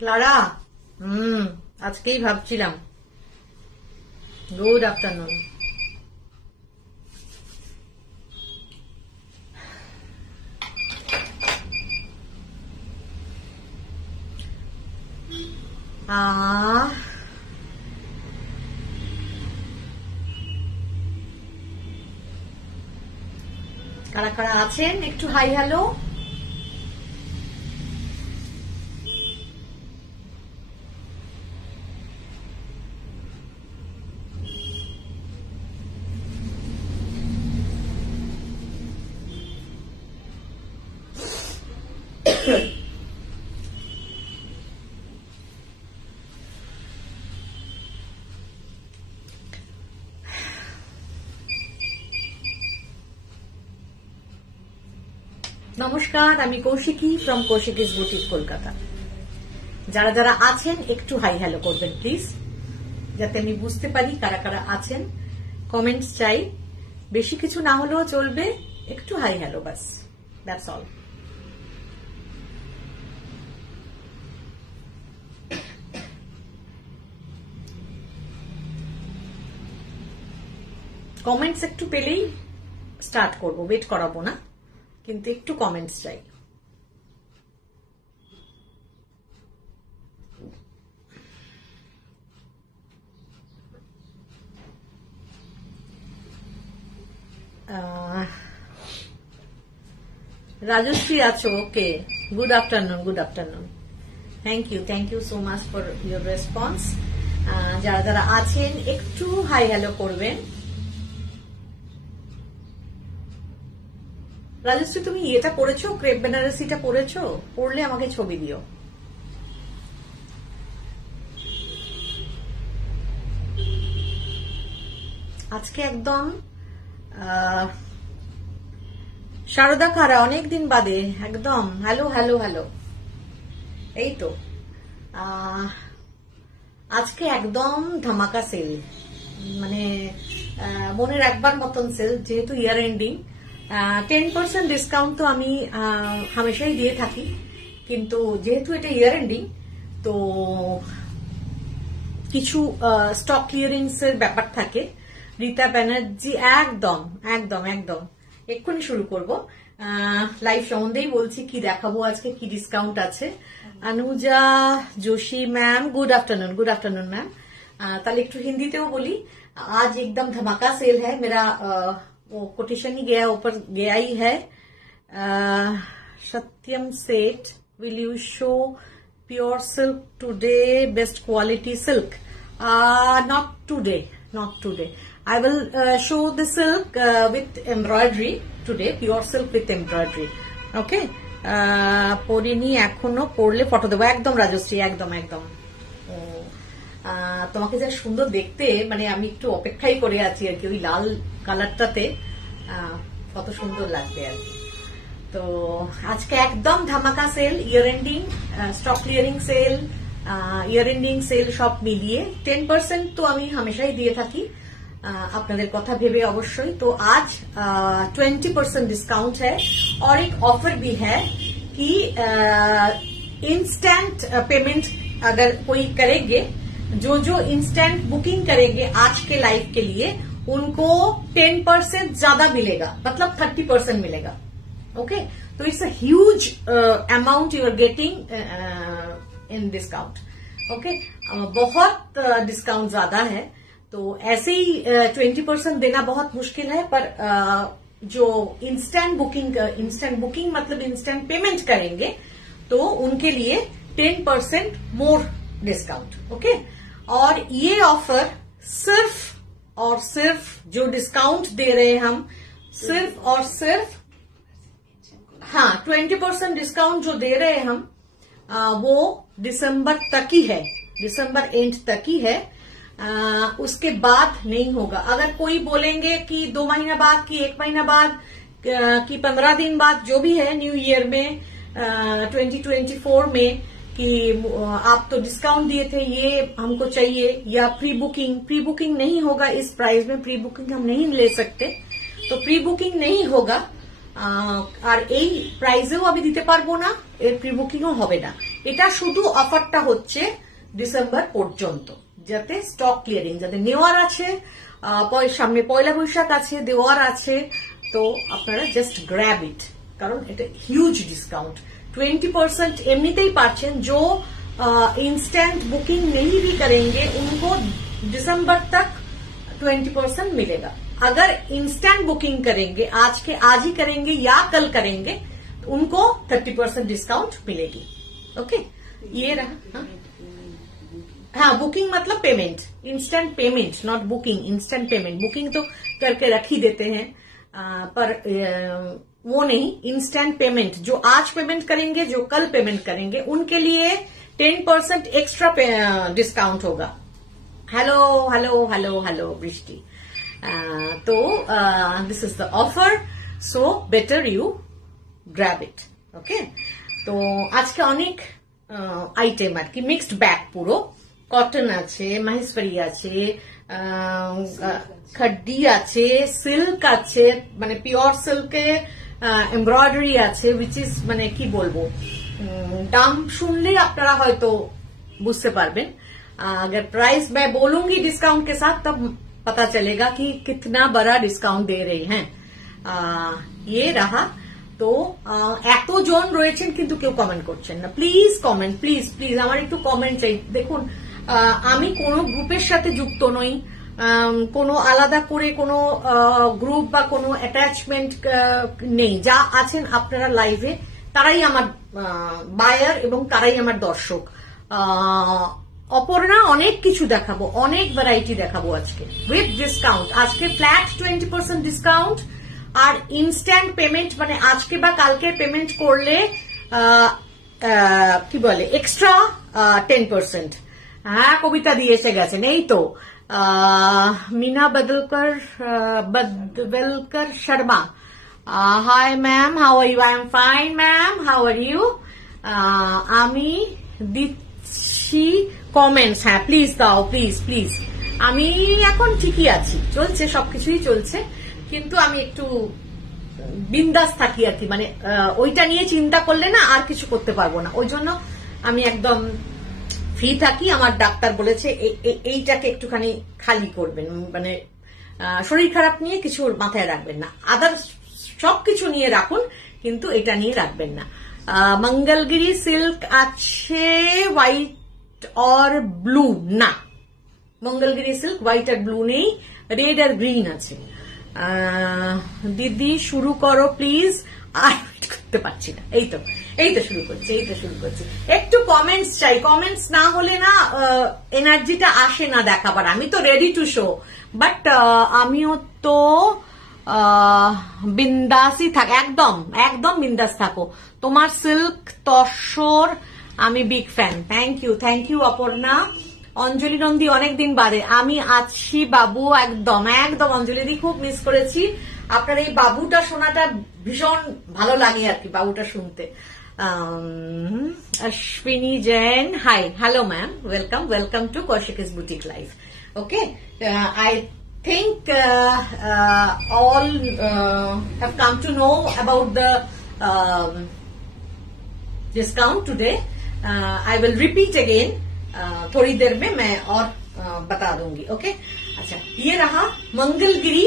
Clara, আজকেই ভাবছিলাম। Good afternoon. কারা কারা আছেন একটু হাই হ্যালো। নমস্কার, আমি কৌশিকী ফ্রম কৌশিকীজ বুটিক কলকাতা। যারা যারা আছেন একটু হাই হ্যালো করবেন প্লিজ, যাতে আমি বুঝতে পারি কারা কারা আছেন। কমেন্টস চাই, বেশি কিছু না হলেও চলবে, একটু hi hello bus, that's all. Comments একটু পেলেই স্টার্ট করব, ওয়েট করাবো না, কিন্তু একটু কমেন্টস চাই। রাজশ্রী আছো? Okay, good afternoon, good afternoon. Thank you so much for your response. যারা যারা আছেন একটু হাই হ্যালো করবেন। রাজশ্রী, তুমি এটা পড়েছো, ক্রেপ বেনারসিটা পড়েছো? পড়লে আমাকে ছবি দিও। আজকে একদম শারদা খারা, অনেকদিন বাদে একদম হ্যালো হ্যালো হ্যালো। এই তো আজকে একদম ধামাকা সেল, মানে মনে রাখবার মতন সেল। যেহেতু ইয়ার এন্ডিং, 10% ডিসকাউন্ট তো আমি হামেশাই দিয়ে থাকি, কিন্তু যেহেতু এটা ইয়ার এন্ডিং তো কিছু স্টক ক্লিয়ারিংস এর ব্যাপার থাকে। রীতা ব্যানার্জি, একদম একদম একদম এক্ষুনি শুরু করব। লাইভ সম্বন্ধেই বলছি, কি দেখাবো আজকে, কি ডিসকাউন্ট আছে। Anuja Joshi ma'am, good afternoon ma'am. ताले एकटू हिंदीतेও বলি, आज एकदम धमाका सेल है। मेरा वो कोटेशन ही गया, ऊपर गया ही है। सत्यम सेठ, will you show pure silk today, best quality silk? Not today. I will show the silk with embroidery today, pure silk with embroidery. Okay. পড়িনি এখনো, পড়লে ফটো দেবো। একদম রাজশ্রী, একদম একদম। তোমাকে যা সুন্দর দেখতে, মানে আমি একটু অপেক্ষাই করে আছি আর কি, ওই লাল কালারটাতে কত সুন্দর লাগবে আর কি। তো আজকে একদম ধামাকা sale, year ending stock clearing sale, year ending sale সব মিলিয়ে 10% তো আমি হামেশাই দিয়ে থাকি, আপনাদের কথা ভেবে অবশ্যই। तो आज 20% डिस्काउंट है और एक ऑफर भी है कि इंस्टेंट पेमेंट अगर कोई करेंगे, जो इंस्टेंट बुकिंग करेंगे आज के लाइव के लिए, उनको 10% ज्यादा मिलेगा, मतलब 30% मिलेगा। ओके, तो it's a huge amount you are getting in discount. Okay, बहुत डिस्काउंट ज्यादा है, तो ऐसे ही 20% देना बहुत मुश्किल है, पर जो इंस्टेंट बुकिंग मतलब इंस्टेंट पेमेंट करेंगे तो उनके लिए 10% मोर डिस्काउंट। ओके, और ये ऑफर सिर्फ और सिर्फ जो डिस्काउंट दे रहे हैं हम, सिर्फ और सिर्फ 20% डिस्काउंट जो दे रहे हैं हम, वो दिसंबर तक ही है, दिसंबर एंड तक ही है। उसके बाद नहीं होगा। अगर कोई बोलेंगे कि 2 महीना बाद, कि 1 महीना बाद, कि 15 दिन बाद, जो भी है न्यू ईयर में 2024 में, कि आप तो डिस्काउंट दिए थे, ये हमको चाहिए, या प्री बुकिंग नहीं होगा। इस प्राइस में प्री बुकिंग हम नहीं ले सकते, तो प्री बुकिंग नहीं होगा। আর এই প্রাইজেও আমি দিতে পারবো না, এর প্রি বুকিংও হবে না। এটা শুধু অফারটা হচ্ছে ডিসেম্বর পর্যন্ত, যাতে স্টক ক্লিয়ারিং, যাতে নেওয়ার আছে, সামনে পয়লা বৈশাখ আছে, দেওয়ার আছে, তো আপনারা জাস্ট গ্র্যাব ইট, কারণ এটা হিউজ ডিসকাউंट 20% एमनीते ही पार्चन जो इंस्टेंट बुकिंग नहीं भी करेंगे उनको दिसंबर तक 20% मिलेगा। अगर इंस्टेंट बुकिंग करेंगे आज ही करेंगे या कल करेंगे तो उनको 30% डिस्काउंट मिलेगी। ओके, ये रहा। हाँ, बुकिंग मतलब payment, instant payment, not booking, instant payment. Booking तो करके रख ही देते हैं, पर वो नहीं, इंस्टेंट पेमेंट जो आज पेमेंट करेंगे, जो कल पेमेंट करेंगे, उनके लिए 10% एक्स्ट्रा डिस्काउंट होगा। Hello hello hello hello Brishti. तो this is the offer, so better you grab it. Okay, तो आज के अनेक आइटेम আর কি, মিক্সড ব্যাগ, পুরো কটন আছে, মাহেশ্বরী আছে, খড্ডি আছে, সিল্ক আছে, মানে পিওর সিল্কে एम्ब्रॉयडरी আছে, विच इज মানে কি বলবো, দাম শুনলে আপনারা হয়তো বুঝতে পারবেন। अगर प्राइस मैं बोलूंगी डिस्काउंट के साथ तब पता चलेगा कि कितना बड़ा डिस्काउंट दे रही हैं। ये रहा। তো এতজন রয়েছেন কিন্তু কেউ কমেন্ট করছেন না। প্লিজ কমেন্ট, প্লিজ প্লিজ, আমার একটু কমেন্ট চাই। দেখুন, আমি কোনো গ্রুপের সাথে যুক্ত নই, কোনো আলাদা করে কোনো গ্রুপ বা কোনো অ্যাটাচমেন্ট নেই। যা আছেন আপনারা লাইভে, তারাই আমার বায়ার এবং তারাই আমার দর্শক। অপর্ণা অনেক কিছু দেখাবো, অনেক ভ্যারাইটি দেখাবো আজকে উইথ ডিসকাউন্ট। আজকে ফ্ল্যাট 20% ডিসকাউন্ট, আর ইনস্ট্যান্ট পেমেন্ট, মানে আজকে বা কালকে পেমেন্ট করলে কি বলে এক্সট্রা 10%। হ্যাঁ, কবিতা দিয়ে এসে গেছেন, এই তো मीना बदलकर Sharma. Hi ma'am, how are you? I am fine ma'am, how are you? আমি দিচ্ছি কমেন্টস। হ্যাঁ, প্লিজ দাও, প্লিজ প্লিজ। আমি এখন ঠিকই আছি, চলছে, সবকিছুই চলছে, কিন্তু আমি একটু বিন্দাস থাকি আর কি, মানে ওইটা নিয়ে চিন্তা করলে না আর কিছু করতে পারবো না, ওই জন্য আমি একদম ফ্রি থাকি। আমার ডাক্তার বলেছে এইটাকে একটুখানি খালি করবেন, মানে শরীর খারাপ নিয়ে কিছু মাথায় রাখবেন না, আদার্স সবকিছু নিয়ে রাখুন, কিন্তু এটা নিয়ে রাখবেন না। মঙ্গলগিরি সিল্ক আছে হোয়াইট और ব্লু, না মঙ্গলগিরি সিল্ক হোয়াইট আর ব্লু নেই, রেড আর গ্রিন আছে। দিদি শুরু করো প্লিজ, আর করতে পারছি না, এই তো শুরু করছি, একটু কমেন্টস চাই। কমেন্টস না হলে না এনার্জিটা আসে না দেখাবার। আমি তো রেডি টু শো, বাট আমিও তো বিন্দাসই থাক, একদম একদম বিন্দাস থাকো। তোমার সিল্ক তসর আমি big fan. Thank you Aparna. Anjali Nandi অনেকদিন বাদে, আমি আছি বাবু, একদম একদম অঞ্জলিদি, খুব মিস করেছি। আপনার এই বাবুটা শোনাটা ভীষণ ভালো লাগে আর কি, বাবুটা শুনতে। Ashwini Jain, hi, hello ma'am, welcome to Kaushik's boutique live. Okay, I think all have come to know about the discount today. I will repeat again, थोड़ी देर में मैं और बता दूंगी। ओके, अच्छा, ये रहा मंगलगिरी,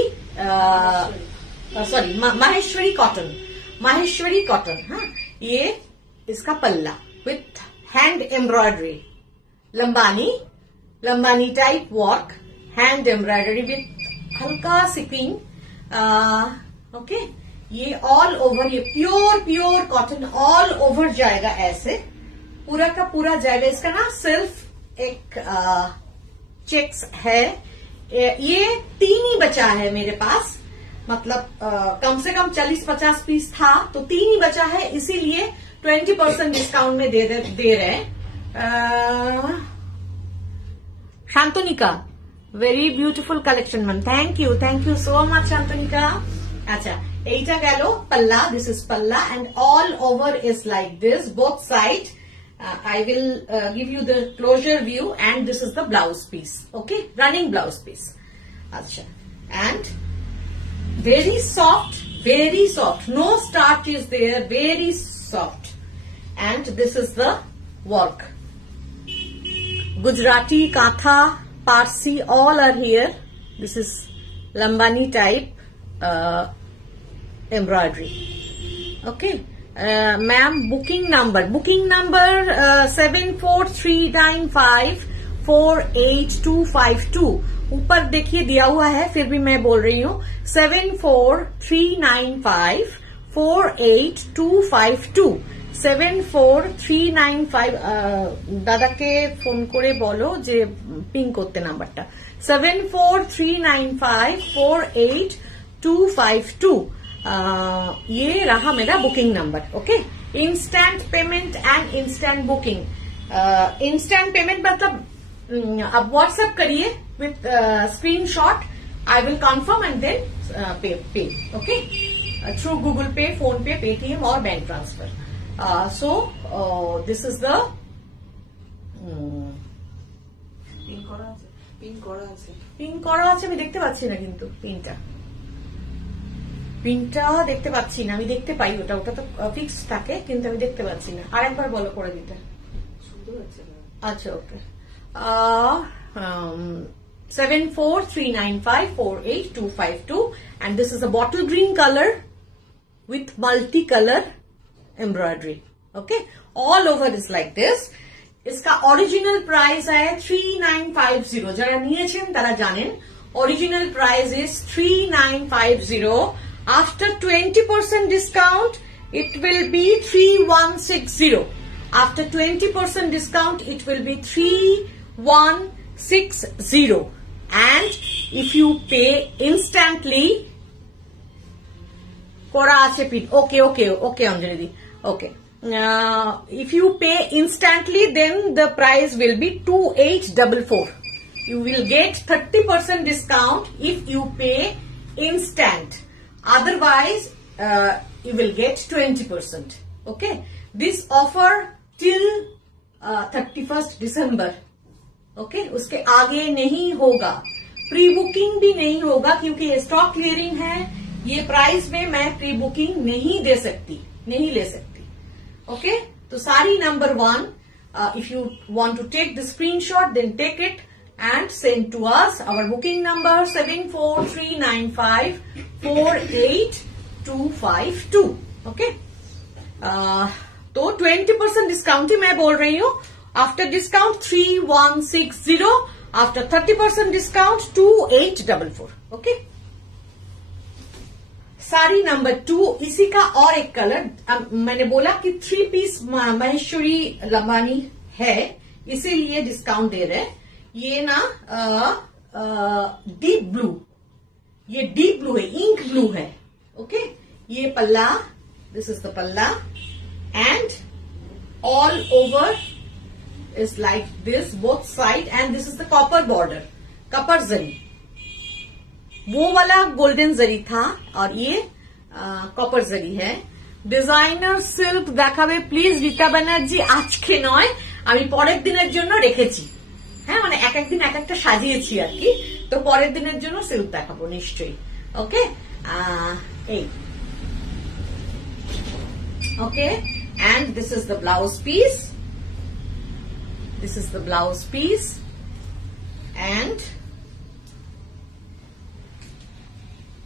सॉरी माहेश्वरी कॉटन। हाँ, ये इसका पल्ला with hand embroidery, Lambani type work, hand embroidery with हल्का सिपिंग। ओके, ये ऑल ओवर, ये प्योर कॉटन ऑल ओवर जाएगा, ऐसे पूरा का पूरा जाएगा। इसका ना सिर्फ एक चेक्स है, ये 3 ही बचा है मेरे पास, मतलब कम से कम 40-50 पीस था, तो 3 ही बचा है, इसीलिए 20% डिस्काउंट में दे रहे हैं। Shantanika, very beautiful collection ma'am, thank you so much Shantanika. अच्छा, এইটা গেল পাল্লা, this is palla, and all over is like this, both side. I will give you the closure view, and this is the blouse piece. Okay, running blouse piece. Acha, and very soft, no starch is there, very soft. And this is the work. Gujarati, Kantha, Parsi, all are here. This is Lambani type embroidery. Okay. Ma'am, booking number 7439548252. ऊपर देखिए दिया हुआ है, फिर भी मैं बोल रही हूँ 7439548252 74395 দাদাকে ফোন করে বলো যে পিং করতে নাম্বারটা 74395482252। ये रहा मेरा booking number. Okay, instant payment and instant booking. Instant payment मतलब अब व्हाट्सएप करिए with screenshot, I will confirm and then pay. Okay, through Google Pay, PhonePe, Paytm और bank transfer. So this is the pin করা আছে। আমি দেখতে পাচ্ছি না কিন্তু পিনটা দেখতে পাচ্ছি না। আমি দেখতে পাই ওটা তো ফিক্স থাকে, কিন্তু আমি দেখতে পাচ্ছি না। আরেকবার বলো করে দিতে। আচ্ছা, ওকে। 7439548252 and this is a bottle green color with multi-color embroidery. Okay, all over is like this. इसका ओरिजिनल प्राइस है 3950। जरा नियेछेन तारा जानेन original price is 3950। After 20% discount, it will be 3160. After 20% discount, it will be 3160. And if you pay instantly, kora ache pin. Okay, Anjali. Okay. If you pay instantly, then the price will be 2844. You will get 30% discount if you pay instant. Otherwise, you will get 20%. Okay, this offer till 31st December. Okay, उसके आगे नहीं होगा, pre booking भी नहीं होगा, क्योंकि ये stock clearing है। ये प्राइस में मैं प्री बुकिंग नहीं ले सकती। Okay, तो सारी number 1, if you want to take the screenshot, then take it and send to us. Our booking number 74395482252. Okay, तो 20% डिस्काउंट ही मैं बोल रही हूँ। After discount 3160, after 30% discount 2844। Okay, sari number 2, इसी का और एक कलर। मैंने बोला कि 3 पीस महेश्वरी लंबानी है, इसीलिए डिस्काउंट दे रहे हैं। ये ना डीप ब्लू, ये डीप ब्लू है, इंक ब्लू है। ओके, ये पल्ला, this is the palla and all over is like this, both side, and this is the copper border, copper zari. वो वाला गोल्डन जरी था और ये कॉपर जरी है। ডিজাইনার সিল্ক দেখাবে প্লিজ রীতা ব্যানার্জি। আজকে নয়, আমি পরের দিনের জন্য রেখেছি। হ্যাঁ, মানে এক একদিন এক একটা সাজিয়েছি আর কি, তো পরের দিনের জন্য সিল্ক দেখাবো নিশ্চয়ই। ওকে, এই ওকে, and this is the blouse piece. This is the blouse piece and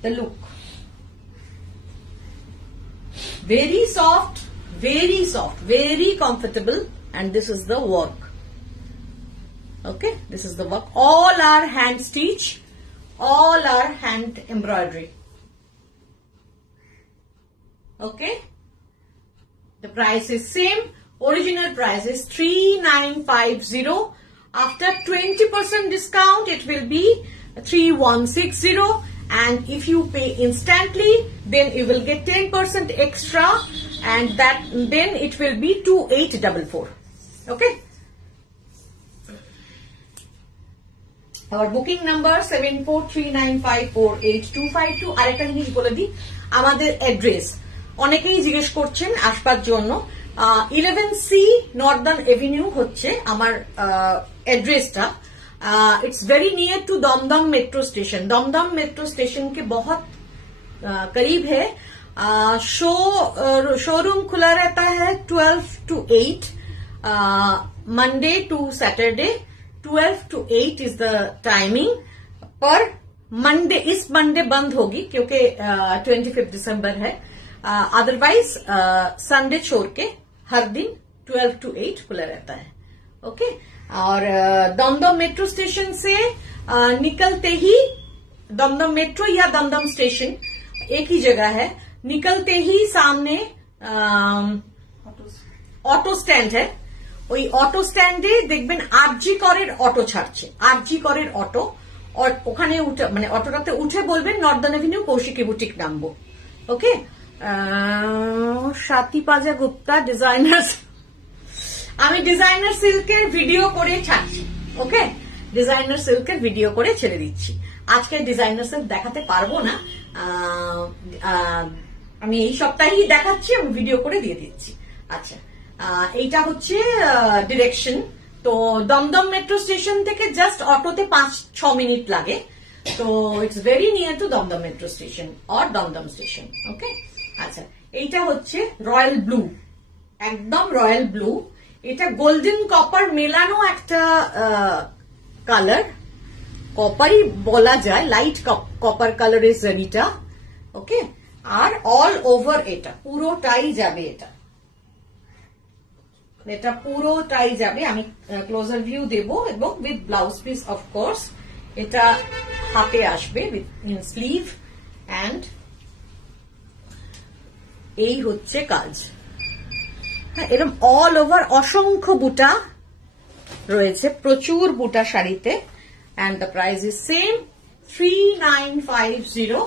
the look. Very soft, very comfortable, and this is the work. Okay, this is the work. All are hand stitch, all are hand embroidery. Okay, the price is same. Original price is 3950. After 20% discount, it will be 3160. And if you pay instantly, then you will get 10% extra, and then it will be 2844. Okay. Our booking number 7439548252. আরেকটা জিনিস বলে দিই, আমাদের address অনেকেই জিজ্ঞেস করছেন আসবার জন্য। 11C নর্দার্ন এভিনিউ হচ্ছে আমার एड्रेसটা। It's very near to Dum Dum metro station. Dum Dum metro station के बहुत करीब है। शोरूम खुला रहता है 12 to 8 Monday to Saturday 12 to 8 is the timing. पर मंडे, इस मंडे बंद होगी क्योंकि 25 दिसंबर है. अदरवाइज संडे छोड़ के हर दिन 12 to 8 खुला रहता है. ओके. और दमदम मेट्रो स्टेशन से निकलते ही, दमदम मेट्रो या दमदम स्टेशन एक ही जगह है, निकलते ही सामने অটো স্ট্যান্ড है. ওই অটো স্ট্যান্ডে দেখবেন আরজি করের অটো ছাড়ছে, আরজি করের অটো. ওখানে উঠে, মানে অটোটাতে উঠে বলবেন নর্দার্ন এভিনিউ কৌশিকী বুটিক নামবো. ওকে. স্বাতি পাজা গুপ্তা ডিজাইনার, আমি ডিজাইনার সিল্কের ভিডিও করে ছাড়ছি. ওকে, ডিজাইনার সিল্কের ভিডিও করে ছেড়ে দিচ্ছি. আজকে ডিজাইনার সিল্ক দেখাতে পারবো না, আমি এই সপ্তাহেই দেখাচ্ছি, আমি ভিডিও করে দিয়ে দিচ্ছি. আচ্ছা, এইটা হচ্ছে ডিরেকশন. তো দমদম মেট্রো স্টেশন থেকে জাস্ট অটোতে 5-6 মিনিট লাগে. তো it's very near to Dum Dum metro station or Dum Dum station. Okay. আচ্ছা, এইটা হচ্ছে রয়্যাল ব্লু, একদম রয়্যাল ব্লু. এটা গোল্ডেন কপার মেলানো একটা কালার, কপারই বলা যায়, লাইট কপার কালারের জারিটা. ওকে. আর অল ওভার এটা পুরোটাই যাবে, এটা পুরোটাই যাবে. আমি ক্লোজার ভিউ দেব এবং উইথ ব্লাউজ পিস অফকোর্স. এটা হাতে আসবে উইথ স্লিভ অ্যান্ড এই হচ্ছে কাজ. হ্যাঁ, এরকম অল ওভার অসংখ্য বুটা রয়েছে, প্রচুর বুটা শাড়িতে. And the price is same 3950.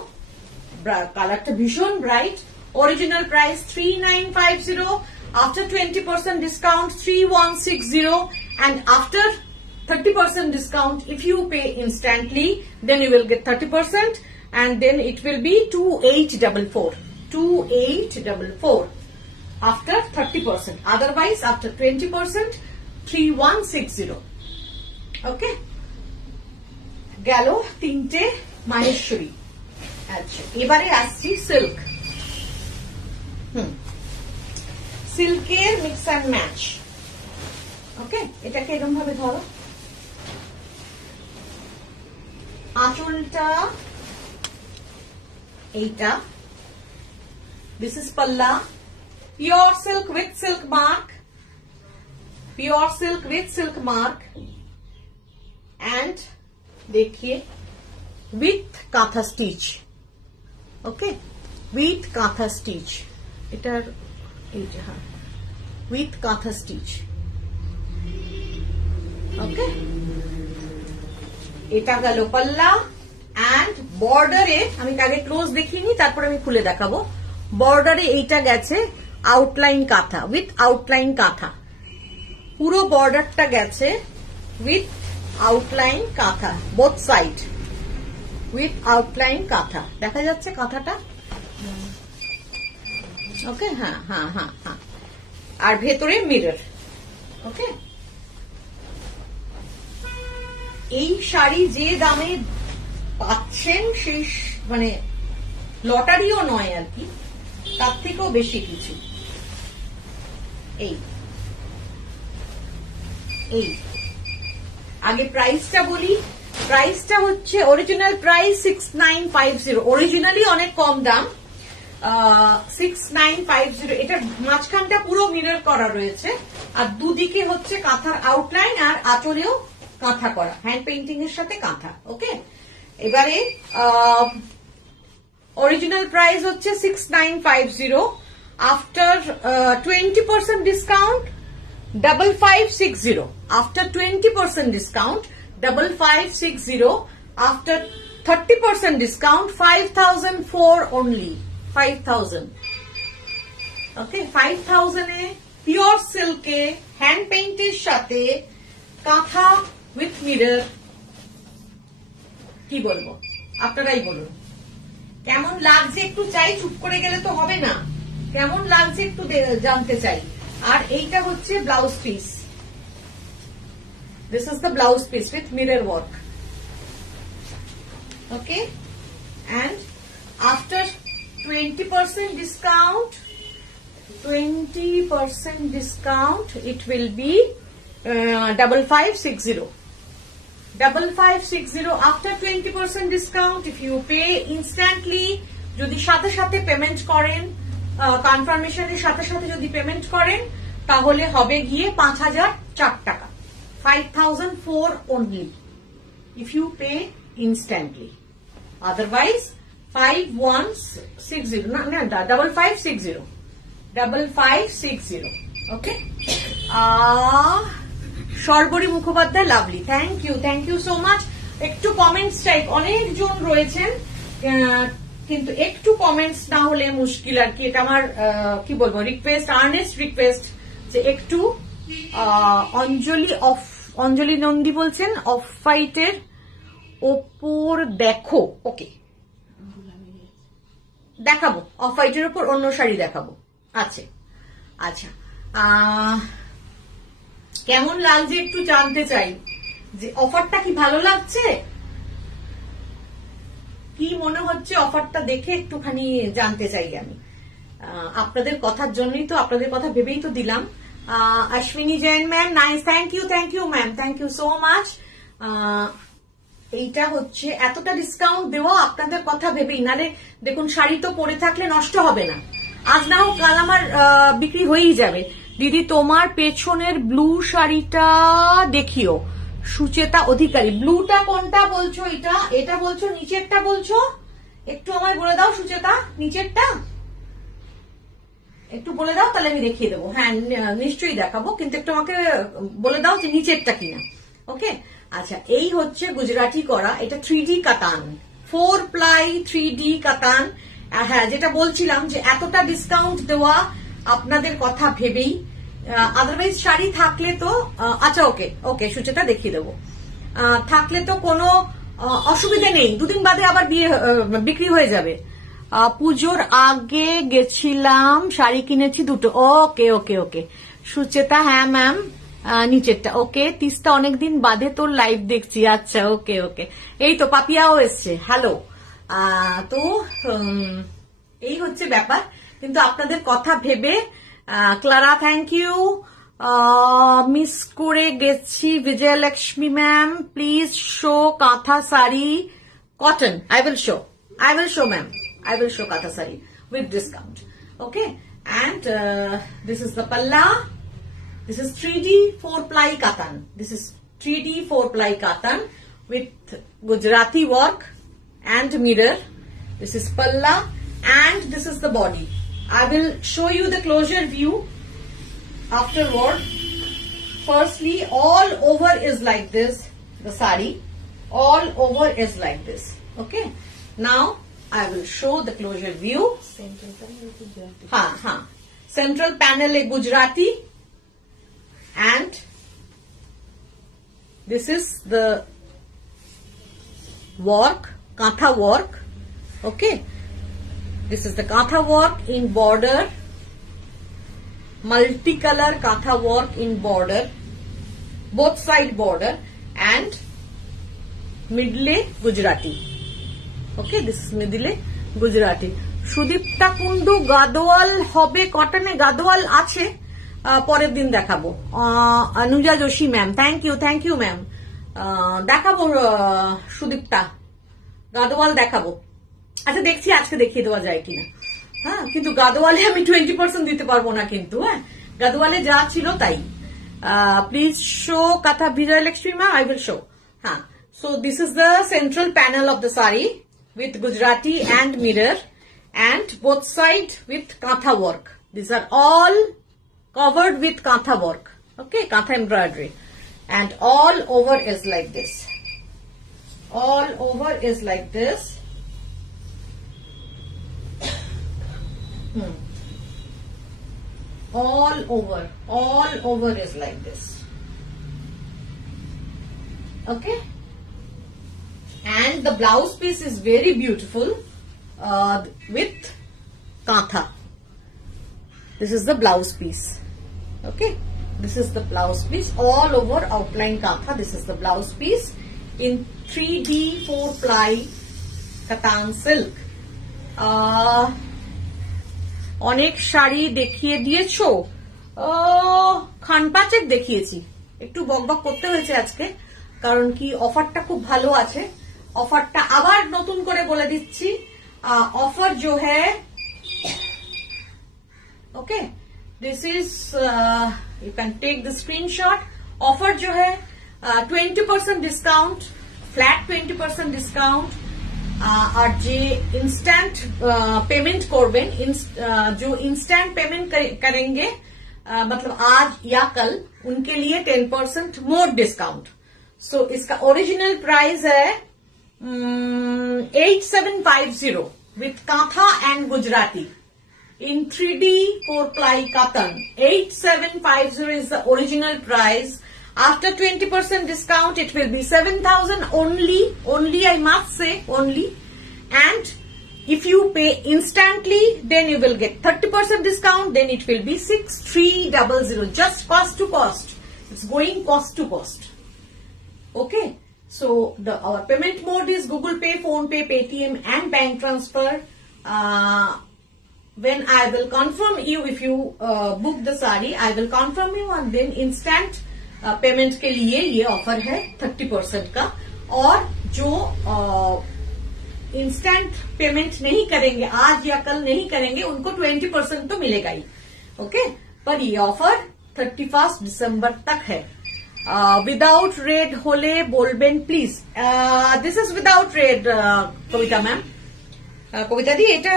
কালারটা ভীষণ bright. Original price 3950. After 20% discount 3160, and after 30% discount, if you pay instantly, then you will get 30%, and then it will be 2844. 2844 after 30%. Otherwise, after 20%, 3160. Okay. গেল তিনটে মাহেশ্বরী. আচ্ছা, এবারে আসছি সিল্ক. সিল্কের mix and match. ওকে, এটাকে এরকম ভাবে ধরো. আঁচলটা এইটা, দিস ইজ পাল্লা. Pure silk with silk mark, pure silk with silk mark. And देखिए উইথ কাঁথা স্টিচ. ওকে, উইথ কাঁথা স্টিচ. এটার এইটা উইথ কাঁথা স্টিচ. ওকে, এটা গেল পাল্লা. অ্যান্ড বর্ডারে, আমি আগে ক্লোজ দেখিনি, তারপরে আমি খুলে দেখাবো. বর্ডারে এইটা গেছে আউটলাইন কাঁথা, উইথ আউটলাইন কাঁথা. পুরো বর্ডারটা গেছে উইথ আউটলাইন কাঁথা, বোথ সাইড উইথ আউটলাইন কাঁথা. দেখা যাচ্ছে কাঁথাটা? ওকে. হ্যাঁ হ্যাঁ হ্যাঁ হ্যাঁ. আর ভেতরে মিরর. ওকে. এই শাড়ি যে দামে পাচ্ছেন, সেই মানে লটারিও নয় আর কি, তার থেকেও বেশি কিছু. এই এই আগে প্রাইসটা বলি. প্রাইসটা হচ্ছে অরিজিনাল প্রাইস 6950. অরিজিনালি অনেক কম দাম, 6950. এটার মাঝখানটা পুরো মিরর করা রয়েছে, আর দুদিকে হচ্ছে কাঁথার আউটলাইন, আর আঁচলেও কাঁথা করা, হ্যান্ড পেইন্টিং এর সাথে কাঁথা. ওকে. এবারে অরিজিনাল প্রাইস হচ্ছে 6950. After 20% discount 5560. After 20% discount 5560. After 30% discount 5004 only. 5000. Okay, 5000 a pure সিল্কে hand পেইন্টের সাথে কাঁথা উইথ মিরর. কি বলবো, আপনারাই বলুন কেমন লাগছে. একটু চাই, চুপ করে গেলে তো হবে না. কেমন লাগছে একটু জানতে চাই. আর এইটা হচ্ছে blouse piece. This is the blouse piece with mirror work. Okay. And after 20% discount 20% discount, it will be 5560. 5560 after 20% discount. If you pay instantly, যদি সাথে সাথে পেমেন্ট করেন, কনফার্মেশনের সাথে সাথে যদি পেমেন্ট করেন, তাহলে হবে গিয়ে 5004 টাকা, 5004 only if you pay instantly. Otherwise 5160, no 5560, 5560. Okay. Sarbari Mukhopadhyay, lovely, thank you so much. একটু কমেন্টস টাইপ, অনেকজন রয়েছেন কিন্তু একটু কমেন্টস না হলে মুশকিল আর কি। এটা আমার কি বলবো, রিকোয়েস্ট, আর্নেস্ট রিকোয়েস্ট যে একটু অঞ্জলি নন্দী বলছেন অফ ফাইটের ওপর দেখো। ওকে, দেখাবো, অফ ফাইটের ওপর অন্য শাড়ি দেখাবো। আচ্ছা, কেমন লাগছে একটু জানতে চাই, যে অফারটা কি ভালো লাগছে, কি মনে হচ্ছে অফারটা দেখে একটুখানি জানতে চাই আমি। আপনাদের কথার জন্যই তো, আপনাদের কথা ভেবেই তো দিলাম। Ashwini Jain ma'am, nice, thank you ma'am, thank you so much. এইটা হচ্ছে এতটা ডিসকাউন্ট দেওয়া আপনাদের কথা ভেবেই, নালে দেখুন শাড়ি তো পরে থাকলে নষ্ট হবে না, আজ না হোক কাল আমার বিক্রি হয়েই যাবে। দিদি তোমার পেছনের ব্লু শাড়িটা দেখিও, সুচেতা অধিকারী। ব্লুটা কোনটা বলছো? এটা বলছো, নিচেরটা বলছো? একটু আমায় বলে দাও সুচেতা, নিচেরটা একটু বলে দাও, তাহলে আমি দেখিয়ে দেবো। হ্যাঁ নিশ্চয়ই দেখাবো, কিন্তু একটু আমাকে বলে দাও যে নিচেরটা কিনা। ওকে, আচ্ছা, এই হচ্ছে গুজরাটি করা, এটা 3D কাতান, 4 প্লাই 3D কাতান। হ্যাঁ, যেটা বলছিলাম যে এতটা ডিসকাউন্ট দেওয়া আপনাদের কথা ভেবেই, আদারওয়াইজ শাড়ি থাকলে তো আচ্ছা ওকে সুচেতা দেখিয়ে দেবো, থাকলে তো কোনো অসুবিধা নেই, দুদিন বাদে আবার বিক্রি হয়ে যাবে। পুজোর আগে গেছিলাম, শাড়ি কিনেছি দুটো। ওকে সুচেতা, হ্যাঁ ম্যাম, নিচেরটা। ওকে, তিস্তা অনেকদিন বাদে তোর লাইভ দেখছি। আচ্ছা, ওকে, এই তো পাপিয়াও এসছে, হ্যালো। তো এই হচ্ছে ব্যাপার, কিন্তু আপনাদের কথা ভেবে। Clara, thank you. মিস করে গেছি বিজয়লক্ষ্মী ম্যাম, প্লিজ শো কাঁথা sari cotton. I will show ma'am, I will show কাঁথা sari with discount. Okay, and this is the palla. This is 3D 4 ply katan. This is 3D 4 ply katan with Gujarati work and mirror. This is palla and this is the body. I will show you the closure view afterward. Firstly, all over is like this, the sari. All over is like this. Okay. Now, I will show the closure view. Central panel Gujarati. Central panel is Gujarati. And this is the work, Kantha work. Okay. This is the Kantha work in border, multicolor Kantha work in border, both side border, and middle Gujarati. Okay, this is middle Gujarati. Sudipta Kundu Gadwal hobe cotton e Gadwal ache, পরের দিন দেখাবো। Anuja Joshi ma'am, thank you ma'am, দেখাবো সুদীপ্তা, গাদোয়াল দেখাবো। আচ্ছা, দেখছি আজকে দেখিয়ে দেওয়া যায় কিনা। হ্যাঁ, কিন্তু গাদোয়ালে আমি 20% দিতে পারবো না কিন্তু। হ্যাঁ, গাদোয়ালে যা ছিল তাই। প্লিজ শো কাঁথা Vijayalakshmi ma'am, I will show. হ্যাঁ, so this is the central panel of the sari with Gujarati and mirror, and both side with Kantha work. These are all covered with Kantha work. Okay, Kantha embroidery, and all over is like this. All over is like this. All over is like this. Okay, and the blouse piece is very beautiful with Kantha. This is the blouse piece. Okay, this is the blouse piece, all over outline Kantha. This is the blouse piece in 3D 4 ply Katan silk. অনেক শাড়ি দেখিয়ে দিয়েছো, খান পাঁচেক দেখিয়েছি, একটু বকবক করতে হয়েছে আজকে, কারণ কি অফারটা খুব ভালো আছে। অফারটা আবার নতুন করে বলে দিচ্ছি, ऑफर जो है, okay, this is you can take the screenshot. Offer जो है 20% डिस्काउंट, फ्लैट 20% डिस्काउंट, और जे इंस्टेंट पेमेंट करबेन, जो इंस्टेंट पेमेंट करेंगे मतलब आज या कल, उनके लिए 10% मोर डिस्काउंट। सो इसका ओरिजिनल प्राइस है 8750 with Kantha and Gujarati in 3D 4-ply cotton. 8750 is the original price. After 20% discount, it will be 7000 only. Only, I must say, only. And if you pay instantly, then you will get 30% discount. Then it will be 6300. Just cost to cost. It's going cost to cost. Okay. So our payment mode is Google Pay, Phone Pay, Paytm and bank transfer. When I will confirm you, if you book the sari, I will confirm you and then instant payment के लिए ये offer है 30% का। और जो instant payment नहीं करेंगे, आज या कल नहीं करेंगे, उनको 20% तो मिलेगा ही। ओके, पर ये ऑफर 31 दिसंबर तक है। विदाउट रेड होले बोलबेन please. This is without red Kavita ma'am, Kavita di এটা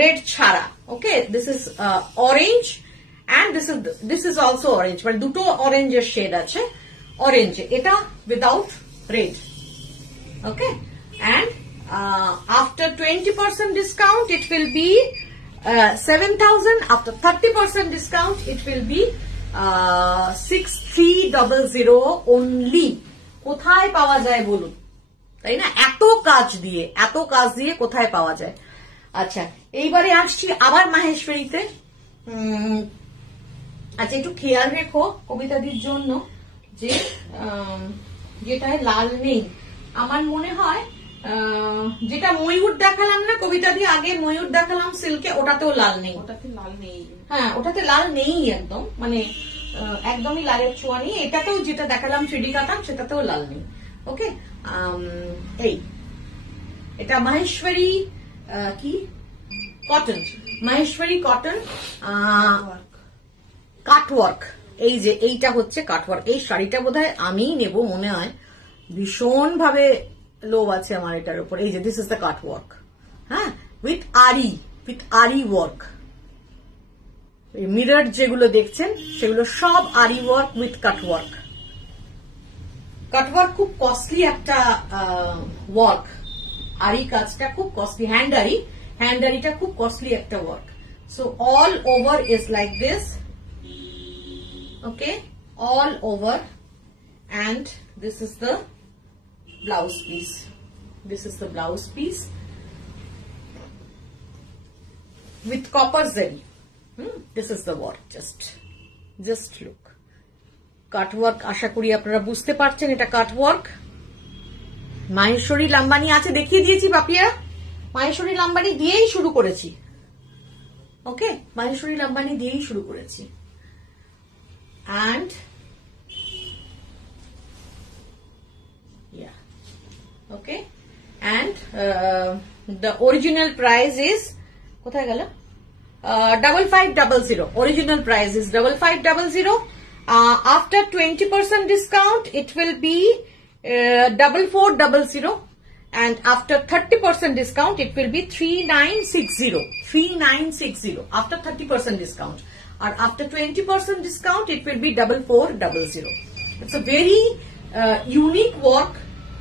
রেড ছাড়া। Okay, this is orange and this is also orange, মানে দুটো অরেঞ্জের শেড আছে। অরেঞ্জ এটা without red. Okay, and after 20% discount it will be 7000। After 30% discount it will be 6300 only। কোথায় পাওয়া যায় বলুন, তাই না? এত কাজ দিয়ে কোথায় পাওয়া যায়? আচ্ছা, এইবারে আসছি আবার মাহেশ্বরীতে। আচ্ছা, একটু খেয়াল রেখো কবিতাদির জন্য যে যেটায় লাল নেই, আমার মনে হয় যেটা ময়ূর দেখালাম না কবিতাদি, আগে ময়ূর দেখালাম সিল্কে, ওটাতেও লাল নেই। ওটাতে লাল নেই, হ্যাঁ, ওটাতে লাল নেই একদম, মানে একদমই লালের ছোঁয়া নেই। এটাতেও যেটা দেখালাম 3D কাতান, সেটাতেও লাল নেই। ওকে, এই এটা মাহেশ্বরী কি কটন, মাহেশ্বরী কটন কাটওয়ার্ক। এই যে এইটা হচ্ছে কাটওয়ার্ক। এই শাড়িটা বোধহয় আমিই নেব মনে হয়, ভীষণ ভাবে লোভ আছে আমার এটার উপর। এই যে দিস ইজ দ্য কাটওয়ার্ক, হ্যাঁ, উইথ আরি ওয়ার্ক। মিরর যেগুলো দেখছেন সেগুলো সব আরি ওয়ার্ক উইথ কাটওয়ার্ক। কাটওয়ার্ক খুব কস্টলি একটা ওয়ার্ক, আরি কাজটা খুব কস্টলি, হ্যান্ড আরিটা খুব কস্টলি একটা work. So all over is like this, okay, all over, and this is the blouse piece. This is the blouse piece with copper zari. This is the work. Just look. Cut work. আশা করি আপনারা বুঝতে পারছেন এটা কাট work. Maheshwari Lambani আছে, দেখিয়ে দিয়েছি পাপিয়া। মাহেশ্বরী লাম্বানি দিয়েই শুরু করেছি। ওকে, মাহেশ্বরী লাম্বানি দিয়েই শুরু করেছি। And yeah, okay, and the original price is কোথায় গেল? 5500. Original price is 5500. After 20% discount, it will be 4400, and after 30% discount, it will be 3960. 3960 after 30% discount, or after 20% discount, it will be 4400. It's a very unique work,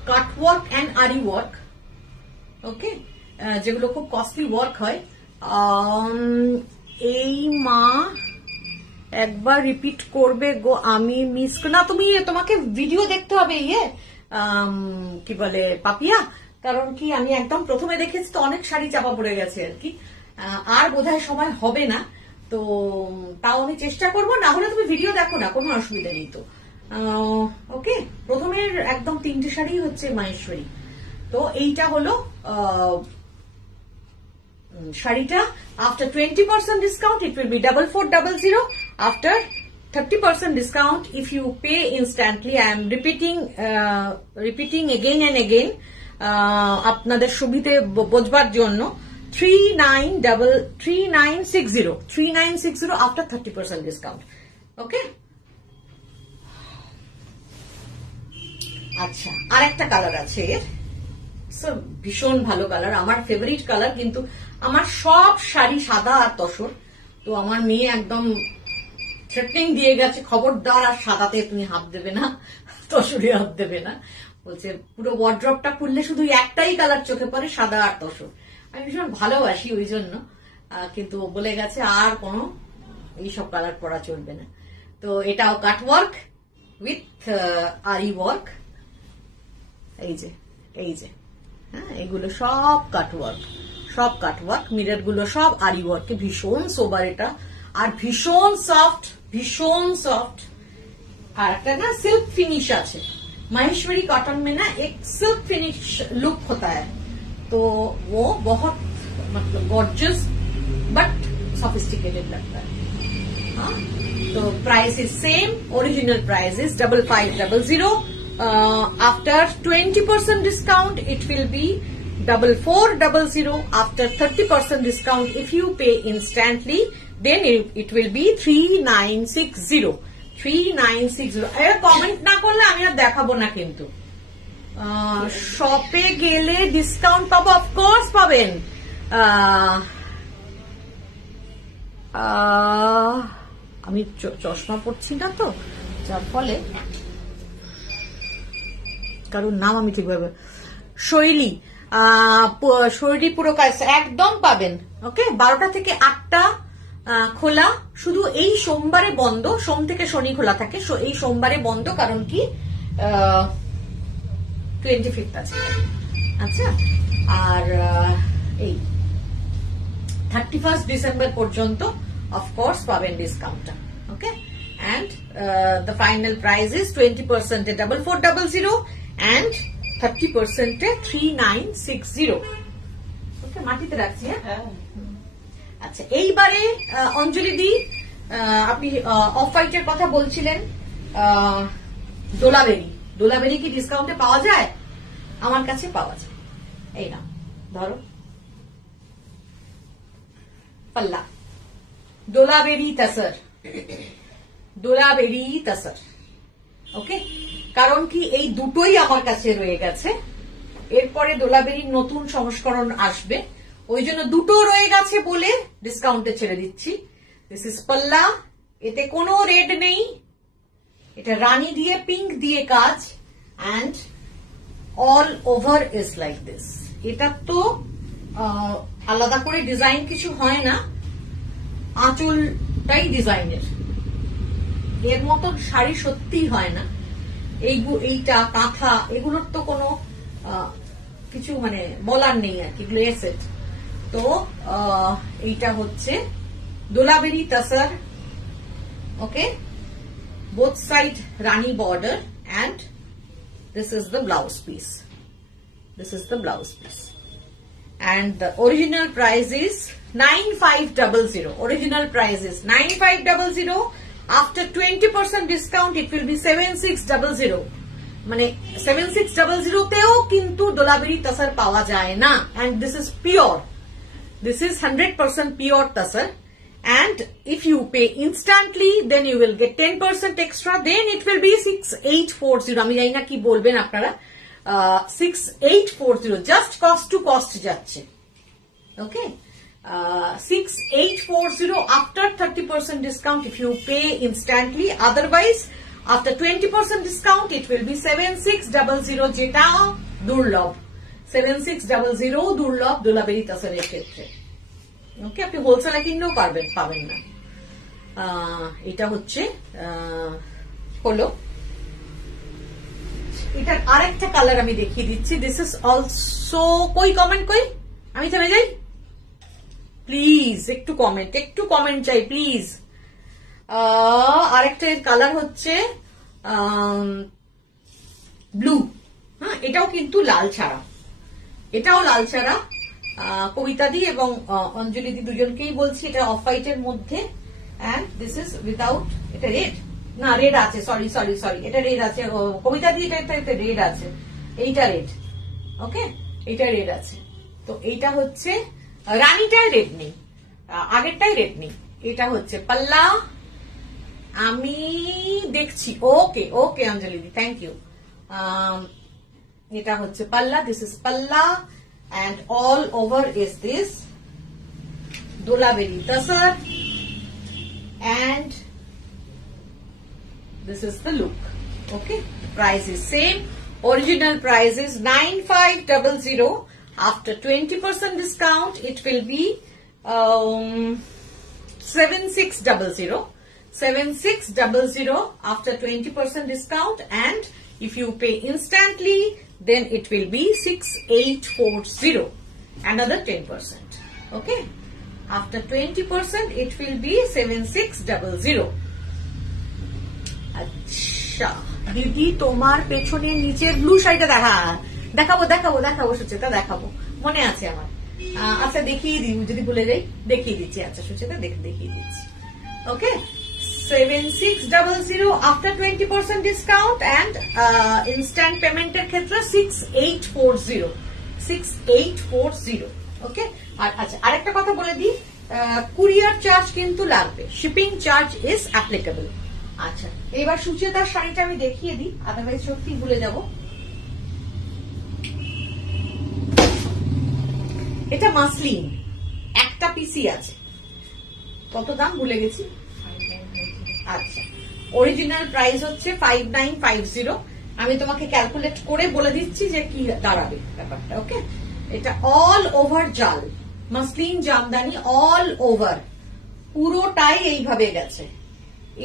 cut work and ari work. Okay, যেগুলো খুব costly work হয়। এই মা একবার repeat করবে গো, আমি miss না, তোমাকে ভিডিও দেখতে হবে ইয়ে কি বলে পাপিয়া, কারণ কি আমি একদম প্রথমে দেখেছি তো অনেক শাড়ি চাপা পড়ে গেছে আর কি, আর বোধহয় সময় হবে না, তো তাও আমি চেষ্টা করবো, না হলে তুমি ভিডিও দেখো না, কোনো অসুবিধা নেই। তো ওকে, প্রথমের একদম 3টে শাড়ি হচ্ছে মাহেশ্বরী। তো এইটা হলো শাড়িটা after 20% discount it will B 4400 after 30% discount if you pay instantly. I am repeating again and again আপনাদের সুবিধে বোঝবার জন্য 3960 after 30% discount. Okay? আচ্ছা, আরেকটা কালার আছে এর, ভীষণ ভালো কালার, আমার ফেভারিট কালার, কিন্তু আমার সব শাড়ি সাদা আর তসর, তো আমার মেয়ে একদম থ্রেটনিং দিয়ে গেছে, খবরদার আর সাদাতে তুমি হাত দেবে না, তসরে হাত দেবে না, বলছে পুরো ওয়ার্ড্রপটা খুললে শুধু একটাই কালার চোখে পড়ে, সাদা আর তসর। আমি ভীষণ ভালোবাসি ওই জন্য, কিন্তু বলে গেছে আর কোনো এইসব কালার পরা চলবে না। তো এটাও কাটওয়ার্ক উইথ আরি ওয়ার্ক, এই যে হ্যাঁ, এগুলো সব কাটওয়ার্ক, মিরর গুলো সব আরি ওয়ার্ক, ভীষণ সোবার এটা, আর ভীষণ সফট, আর একটা না सिल्क फिनिश আছে, माहेश्वरी कॉटन में ना एक सिल्क फिनिश लुक होता है, तो वो बहुत मतलब गॉर्जियस बट सोफिस्टिकेटेड लगता है। हाँ, तो price is same, original price is 5500, after 20% discount it will be 4400, after 30% discount if you pay instantly then it will be 3960. Comment না করলে আমি আর দেখাবো না, কিন্তু শপে গেলে ডিসকাউন্ট পাবো, অফকোর্স পাবেন। আমি চশমা পড়ছি না তো, যার ফলে কারণ নাম আমি ঠিকভাবে, শৈলী পুরো কাজ একদম পাবেন। ওকে, 12টা থেকে 8টা খোলা, শুধু এই সোমবারে বন্ধ, সোম থেকে শনি খোলা থাকে, এই সোমবারে বন্ধ, কারণ কি 25th আছে। আচ্ছা, আর এই 31st ডিসেম্বর পর্যন্ত অফকোর্স পাবেন ডিসকাউন্টটা। Okay, and the final price is 20% এ 4400 অ্যান্ড 30% এ 3960। ওকে, মাটিতে রাখছি। হ্যাঁ, আচ্ছা, এইবারে অঞ্জলি দি, আপনি অফ হোয়াইটের কথা বলছিলেন, দোলাবেরি কি ডিসকাউন্টে পাওয়া যায়? আমার কাছে পাওয়া যায়, এই না, ধরো পাল্লা দোলাবেরি তাসার। ওকে, কারণ কি এই দুটোই আমার কাছে রয়ে গেছে, এরপরে দোলাবেরির নতুন সংস্করণ আসবে, ওই জন্য দুটো রয়ে গেছে বলে ডিসকাউন্টে ছেড়ে দিচ্ছি। দিস ইজ পাল্লা, এতে কোনো রেড নেই, এটা রানী দিয়ে পিঙ্ক দিয়ে কাজ, and all over is like this. এটা তো আলাদা করে ডিজাইন কিছু হয় না, আঁচলটাই ডিজাইনের, এর মতন শাড়ি সত্যি হয় না। এইটা কাঁথা, এগুলোর তো কোনো কিছু মানে বলার নেই আর কি, এগুলো এসেট। তো এইটা হচ্ছে দোলাবেরি tussar. Okay, both side rani border, and this is the blouse piece. And the original price is 9500. After 20% discount it will be 7600. মানে 7600 তেও কিন্তু দোলাবেরি তাসার পাওয়া যায় না, and this is pure. This is 100% pure tasar, and if you pay instantly then you will get 10% extra, then it will be 6840. আমি জানি না কি বলবেন আপনারা, 6840 just cost to cost যাচ্ছে। ওকে, 6840 after 30% discount if you pay instantly, otherwise after 20% discount it will be 7600, যেটা দুর্লভ। 7600 দুর্লভ দোলাবেরি তাসারের ক্ষেত্রে। ওকে, আপনি হোলসেলে কিনলেও পাবেন না। এটা হচ্ছে হলো, এটার আরেকটা কালার আমি দেখিয়ে দিচ্ছি। দিস ইজ অলসো, কমেন্ট আমি চলে যাই প্লিজ, একটু কমেন্ট চাই প্লিজ। আরেকটা কালার হচ্ছে ব্লু। হ্যাঁ, এটাও কিন্তু লাল ছাড়া, কবিতা দি এবং অঞ্জলি দি দুজনকেই বলছি এটা অফ হোয়াইটের মধ্যে, এন্ড দিস ইজ উইদাউট, এটা রেড না, রেড আছে, সরি সরি সরি, এটা রেড আছে, কবিতা দি এটা রেড আছে, এইটা রেড, ওকে, এইটা রেড আছে। তো এইটা হচ্ছে রানীটায় রেড নেই, আগেরটাই রেড নেই। এটা হচ্ছে পাল্লা, আমি দেখছি, ওকে ওকে অঞ্জলি দি, থ্যাংক ইউ। এটা হচ্ছে পাল্লা, this is palla, and all over is this Dolaberi Tasar, and this is the look. Okay, price is same, original price is 9500. After 20% discount it will be 7600. 7600 after 20% discount, and if you pay instantly then it will be 6840, another 10%. Okay, after 20% it will be 7600. আচ্ছা দিদি, তোমার পেছনের নিচের blue শাড়িটা দেখাবো দেখাবো দেখাবো সুচেতা, দেখাবো, মনে আছে আমার। আচ্ছা দেখিয়ে দিই, যদি ভুলে যাই দেখিয়ে দিচ্ছি। আচ্ছা সুচেতা দেখিয়ে দিচ্ছি। ওকে, 7600 after 20% discount, and instant payment এর ক্ষেত্রে 6840, 6840. ওকে, আর আচ্ছা আরেকটা কথা বলে দিই, কুরিয়ার চার্জ কিন্তু লাগবে, শিপিং চার্জ ইজ অ্যাপ্লিকেবল। আচ্ছা এবার সুচেতার শাড়িটা আমি দেখিয়ে দিই, আদারওয়াইজ সত্যি ভুলে যাব। এটা মাসলিন, একটা পিসি আছে, কত দাম ভুলে গেছি। আচ্ছা অরিজিনাল প্রাইস হচ্ছে 5950, আমি তোমাকে ক্যালকুলেট করে বলে দিচ্ছি যে কি দাঁড়াবে ব্যাপারটা। ওকে, এটা অল ওভার জাল, মাসলিন জামদানি অল ওভার, পুরোটাই এইভাবে গেছে,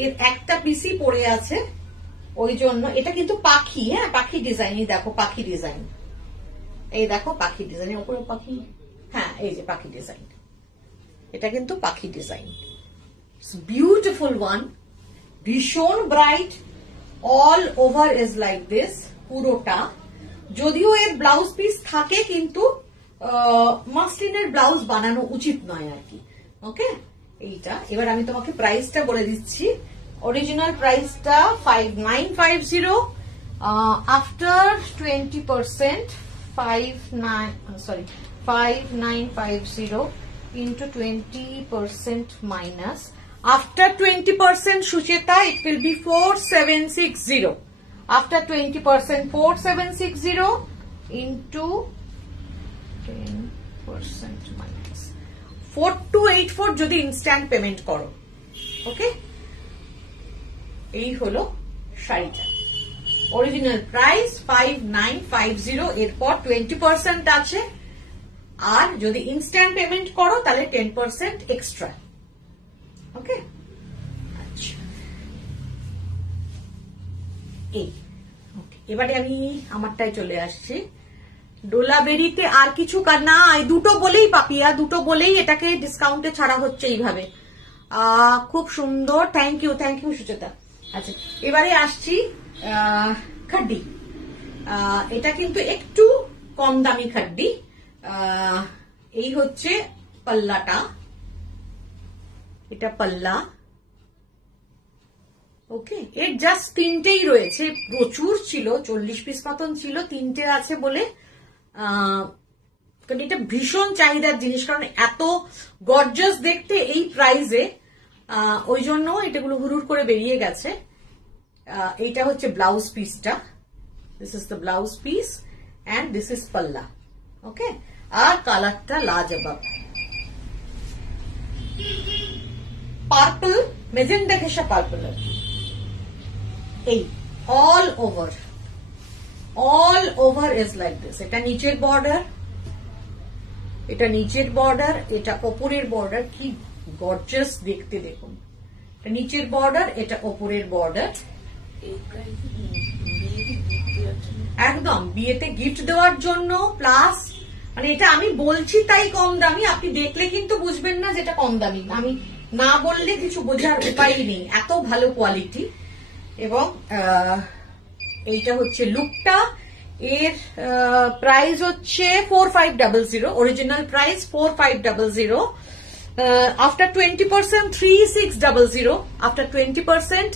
এর একটা পিসি পড়ে আছে, ওই জন্য এটা কিন্তু পাখি, হ্যাঁ পাখি ডিজাইন, এই দেখো পাখি ডিজাইন, এই দেখো পাখি ডিজাইন, উপরে পাখি, হ্যাঁ এই যে পাখি ডিজাইন, এটা কিন্তু পাখি ডিজাইন, বিউটিফুল ওয়ান, ভীষণ bright, all over is like this পুরোটা। যদিও এর ব্লাউজ পিস থাকে, কিন্তু মাসলিনের ব্লাউজ বানানো উচিত নয় আর কি। ওকে, এইটা এবার আমি তোমাকে প্রাইসটা বলে দিচ্ছি। অরিজিনাল প্রাইসটা 5950, after 20% 5950 into 20% minus, after 20% Sucheta it will be 4760, after 20% 4760 into 10% minus 4284 যদি ইনস্ট্যান্ট পেমেন্ট করো। ওকে, এই হলো শাড়িটা, অরিজিনাল প্রাইস 5950, এরপর 20% আছে, আর যদি ইনস্ট্যান্ট পেমেন্ট করো তাহলে 10% এক্সট্রা। ওকে, আচ্ছা এবারে আমি আমারটায় চলে আসছি। ডোলাবেরিতে আর কিছু না, এই দুটো বলেই পাপিয়া, দুটো বলেই এটাকে ডিসকাউন্টে ছাড়া হচ্ছে এইভাবে। খুব সুন্দর, থ্যাংক ইউ সুচেতা। আচ্ছা এবারে আসছি খাড্ডি, এটা কিন্তু একটু কম দামি খাড্ডি। এই হচ্ছে পাল্লাটা, এটা পাল্লা। ওকে, এর জাস্ট তিনটেই রয়েছে, প্রচুর ছিল, 40 পিস মতন ছিল, তিনটে আছে বলে, কারণ এটা ভীষণ চাহিদার জিনিস, কারণ এত গর্জাস দেখতে এই প্রাইসে, ওই জন্য এটাগুলো হুড়ুর করে বেরিয়ে গেছে। এইটা হচ্ছে ব্লাউজ পিসটা, this is the blouse piece and this is পাল্লা। ওকে, আর কালারটা লাজবাব, পার্পল, মেজেন্ডা ঘেঁষা পার্পল, এই all over is like this. এটা নিচের বর্ডার, এটা নিচের বর্ডার, এটা ওপরের বর্ডার, কি গর্জাস দেখতে দেখুন। এটা নিচের বর্ডার, এটা ওপরের বর্ডার, একদম বিয়েতে গিফট দেওয়ার জন্য, প্লাস মানে এটা আমি বলছি তাই কম দামি, আপনি দেখলে কিন্তু বুঝবেন না যেটা কম দামি, আমি না বললে কিছু বোঝার উপায় নেই, এত ভালো কোয়ালিটি। এবং এইটা হচ্ছে লুকটা, এর প্রাইস হচ্ছে 4500, original price 4500, after 20% 3600, after 20%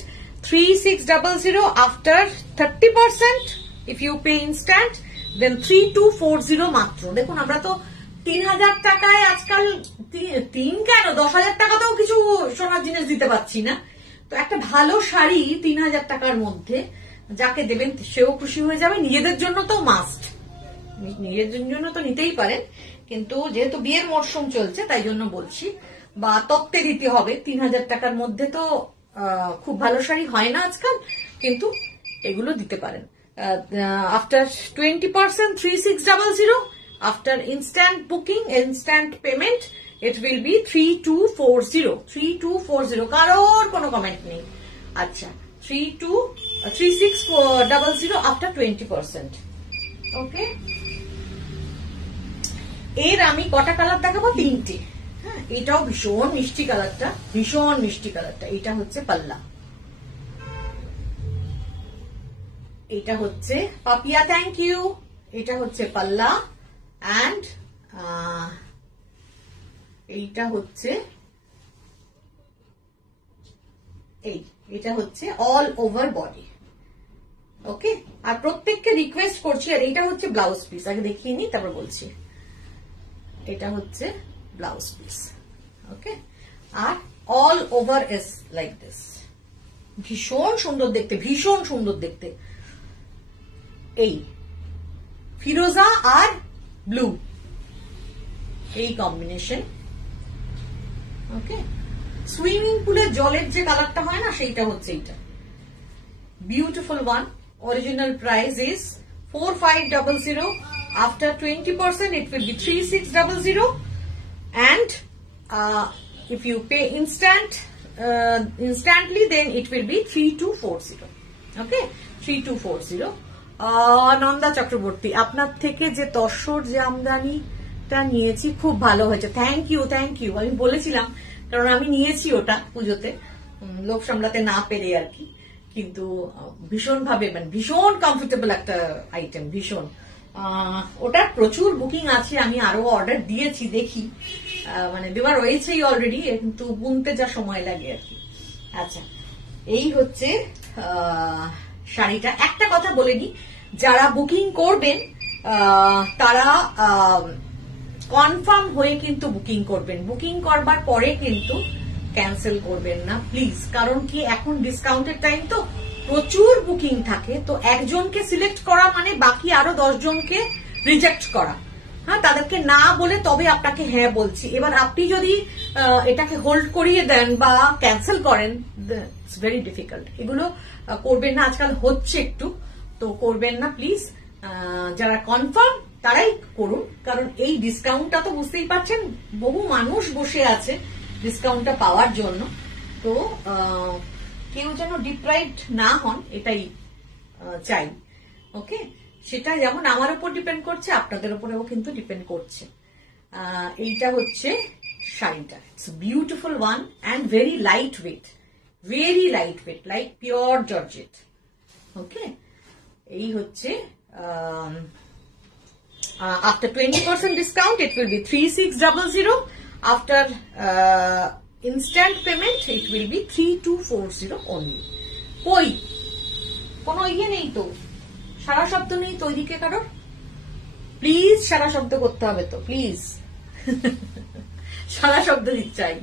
3600, after 30% if you pay instant then 3240 মাত্র। দেখুন আমরা তো 3000 টাকায় আজকাল 10,000 টাকাতেও কিছু সোনার জিনিস দিতে পারছি না। তো একটা ভালো শাড়ি 3000 টাকার মধ্যে যাকে দেবেন সেও খুশি হয়ে যাবে, নিজেদের জন্য তো মাস্ট, নিজেদের জন্য তো নিতেই পারেন, কিন্তু যেহেতু বিয়ের মরশুম চলছে তাই জন্য বলছি, বা তত্ত্বে দিতে হবে। 3000 টাকার মধ্যে তো খুব ভালো শাড়ি হয় না আজকাল, কিন্তু এগুলো দিতে পারেন। After 20% 3600, after instant booking, instant payment, it will be 3240, কারোর কোনো কমেন্ট নেই। আচ্ছা 3600 আফটার 20%। ওকে, এর আমি কটা কালার দেখাবো? 3টে। হ্যাঁ, এটাও ভীষণ মিষ্টি কালারটা, ভীষণ মিষ্টি কালারটা। এটা হচ্ছে পাল্লা, এটা হচ্ছে পাপিয়া, থ্যাংক ইউ। এটা হচ্ছে পাল্লা অ্যান্ড এইটা হচ্ছে এটা হচ্ছে অল ওভার বডি। ওকে, আর প্রত্যেককে রিকোয়েস্ট করছি, আর এটা হচ্ছে ব্লাউজ পিস, আগে দেখিয়ে নি তারপর বলছি। এটা হচ্ছে ব্লাউজ পিস। ওকে, আর all over is like this. ভীষণ সুন্দর দেখতে, ভীষণ সুন্দর দেখতে। এই ফিরোজা আর ব্লু, এই কম্বিনেশন। ওকে, সুইমিং পুলের জলের যে কালারটা হয় না, সেইটা হচ্ছে এইটা। Beautiful one. Original price is 4500, after 20% it will be 3600, and if you pay instantly then it will be 3240. Okay, 3240. Nanda Chakraborty, আপনার থেকে যে তসর যে আমদানিটা নিয়েছি খুব ভালো হয়েছে, থ্যাংক ইউ, থ্যাংক ইউ। আমি বলেছিলাম, কারণ আমি নিয়েছি ওটা পুজোতে, লোভ সামলাতে না পেরে আর কি, কিন্তু ভীষণ ভাবে, মানে ভীষণ কমফোর্টেবল একটা আইটেম, ভীষণ। ওটার প্রচুর বুকিং আছে, আমি আরো অর্ডার দিয়েছি, দেখি, মানে দেওয়া রয়েছেই অলরেডি, কিন্তু বুনতে যা সময় লাগে আর কি। আচ্ছা, এই হচ্ছে শাড়িটা। একটা কথা বলে নি, যারা বুকিং করবেন তারা কনফার্ম হয়ে কিন্তু বুকিং করবেন, বুকিং করবার পরে কিন্তু ক্যান্সেল করবেন না প্লিজ। কারণ কি, এখন ডিসকাউন্টের টাইম তো প্রচুর বুকিং থাকে, তো একজনকে সিলেক্ট করা মানে বাকি আরো 10 জনকে রিজেক্ট করা। হ্যাঁ, তাদেরকে না বলে তবে আপনাকে হ্যাঁ বলছি। এবার আপনি যদি এটাকে হোল্ড করিয়ে দেন বা ক্যান্সেল করেন, ইটস ভেরি ডিফিকাল্ট। এগুলো করবেন না, আজকাল হচ্ছে একটু, তো করবেন না প্লিজ। যারা কনফার্ম তারাই করুন, কারণ এই ডিসকাউন্টটা তো বুঝতেই পারছেন, বহু মানুষ বসে আছে ডিসকাউন্টটা পাওয়ার জন্য। তো কেউ যেন ডিপ্রাইভড না হন, এটাই চাই। ওকে, সেটা যেমন আমার উপর ডিপেন্ড করছে, আপনাদের উপরেও কিন্তু ডিপেন্ড করছে। এইটা হচ্ছে শাড়িটা, it's beautiful one and very light weight, very light weight, like pure georgette. Okay, এই হচ্ছে after 20% discount it will be 3600, after instant payment it will be 3240 only. কই কোনো ইয়ে নেই তো, সারা শব্দ নেই তো ওইদিকে কারোর? প্লিজ সারা শব্দ করতে হবে তো, প্লিজ সারা শব্দ চাই।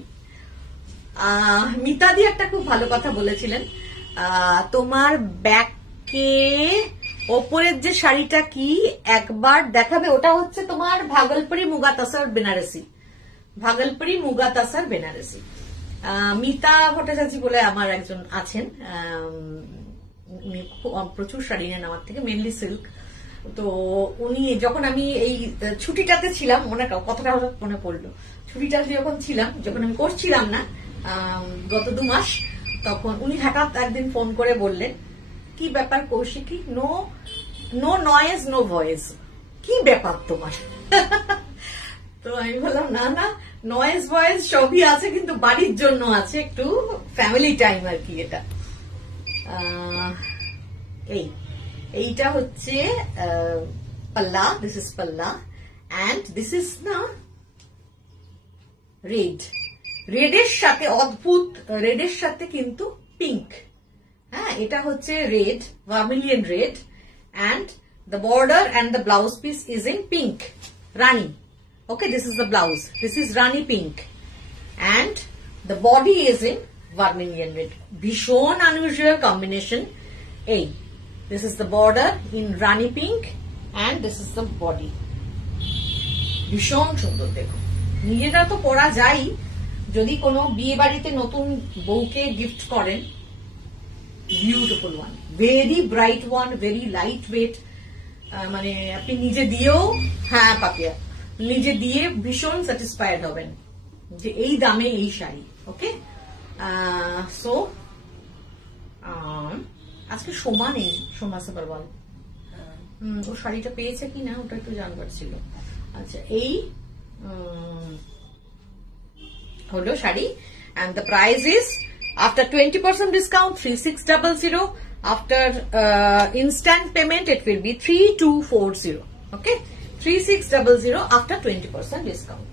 মিতাদি একটা খুব ভালো কথা বলেছিলেন, তোমার ব্যাকে ওপরের যে শাড়িটা কি একবার দেখাবে? ওটা হচ্ছে তোমার ভাগলপুরি মুগা তাসার বেনারসি, ভাগলপুরি মুগা তাসার বেনারসি। মিতা ভট্টাচার্য বলে আমার একজন আছেন, উনি প্রচুর শাড়ি নেন আমার থেকে, মেনলি সিল্ক। তো উনি যখন আমি এই ছুটিটাতে ছিলাম, কথাটা হঠাৎ মনে পড়লো, ছুটিটাতে যখন ছিলাম, যখন আমি করছিলাম না গত 2 মাস, তখন উনি হঠাৎ একদিন ফোন করে বললেন, কি ব্যাপার Kaushiki, no noise no voice, কি ব্যাপার তোমার? তো আমি বললাম না না, নয়েজ ভয়েস সবই আছে, কিন্তু বাড়ির জন্য আছে, একটু ফ্যামিলি টাইম আর কি। এটা এইটা হচ্ছে পাল্লা, দিস ইজ পাল্লা, অ্যান্ড দিস ইজ না রেড, রেডের সাথে অদ্ভুত রেডের সাথে কিন্তু পিঙ্ক। হ্যাঁ, এটা হচ্ছে red, vermilion red, and the border and the blouse piece is in pink, Rani. Okay, this is the blouse. This is Rani pink, and the body is in vermilion red. Bhishon unusual combination. A. This is the border in Rani pink, and this is the body. Bhishon সুন্দর দেখো। নিজেরা তো পরা যাই, যদি কোনো বিয়ে বাড়িতে নতুন বউকে গিফট করেন, beautiful one, very bright one, very light wait. মানে আপনি নিজে দিয়েও, হ্যাঁ পাপিয়া, নিজে দিয়ে ভীষণ স্যাটিসফাইড হবেন যে এই দামে এই শাড়ি। ওকে, সো আজকে সোমা নেই, সোমা সাবারওয়াল, ও শাড়িটা পেয়েছে কিনা ওটা একটু জানবার ছিল। আচ্ছা, এই হলো sari, and the price is after 20% discount 3600. After instant payment it will be 3240. Okay, 3600 after 20% discount.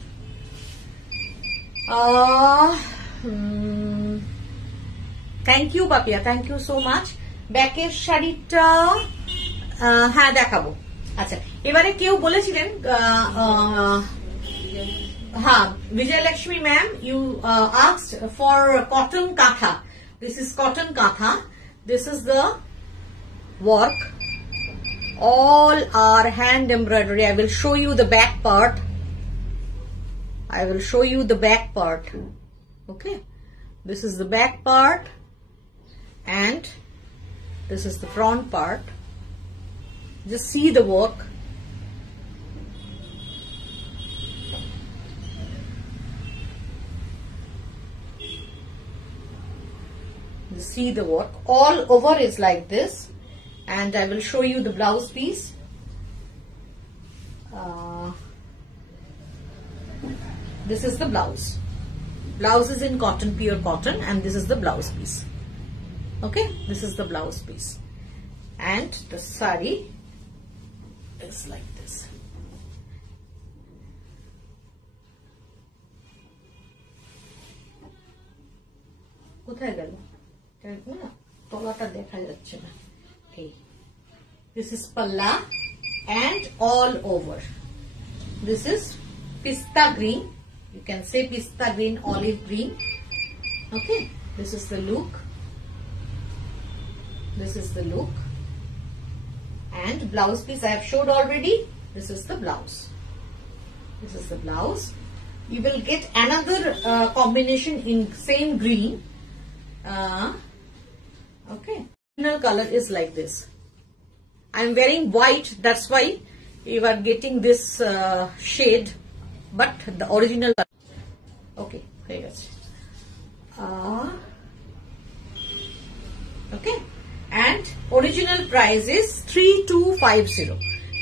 Thank you Papia, thank you so much. ব্যাকের শাড়িটা হ্যাঁ দেখাবো। আচ্ছা, এবারে কেউ বলেছিলেন হ্যাঁ, Vijayalakshmi ma'am, you asked for cotton katha. This is cotton katha. This is the work. All are hand embroidery. I will show you the back part. I will show you the back part. Okay, this is the back part, and this is the front part. Just see the work. See the work all over is like this, and I will show you the blouse piece. This is the blouse. Blouse is in cotton, pure cotton, and this is the blouse piece. Okay, this is the blouse piece, and the sari is like this. কোথায় গেল? তলাটা দেখা যাচ্ছে না। This is palla and all over. This is pista green. You can say pista green, olive green. Okay, this is the look. This is the look. And blouse piece I have showed already. This is the blouse. This is the blouse. You will get another combination in same green. Okay, original color is like this. I am wearing white, that's why you are getting this shade, but the original color. Okay, there you go. Okay, and original price is 3250.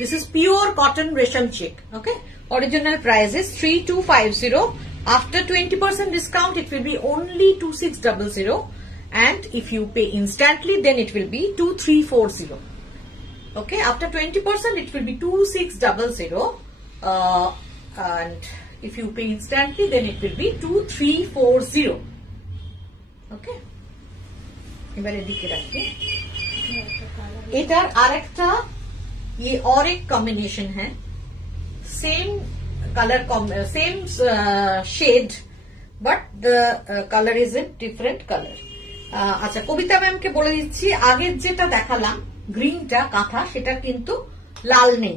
This is pure cotton resham check. Okay, original price is 3250. After 20% discount, it will be only 2600. And if you pay instantly, then it will be 2340. Okay, after 20% it will be 2600, and if you pay instantly, then it will be 2340. Okay, এবারে দিকে রাখি। এটার আরেকটা ये और एक combination है, same colour, same shade, but the color is in different color. আচ্ছা, কবিতা ম্যামকে বলে দিচ্ছি, আগের যেটা দেখালাম গ্রিনটা কাঁথা, সেটা কিন্তু লাল নেই।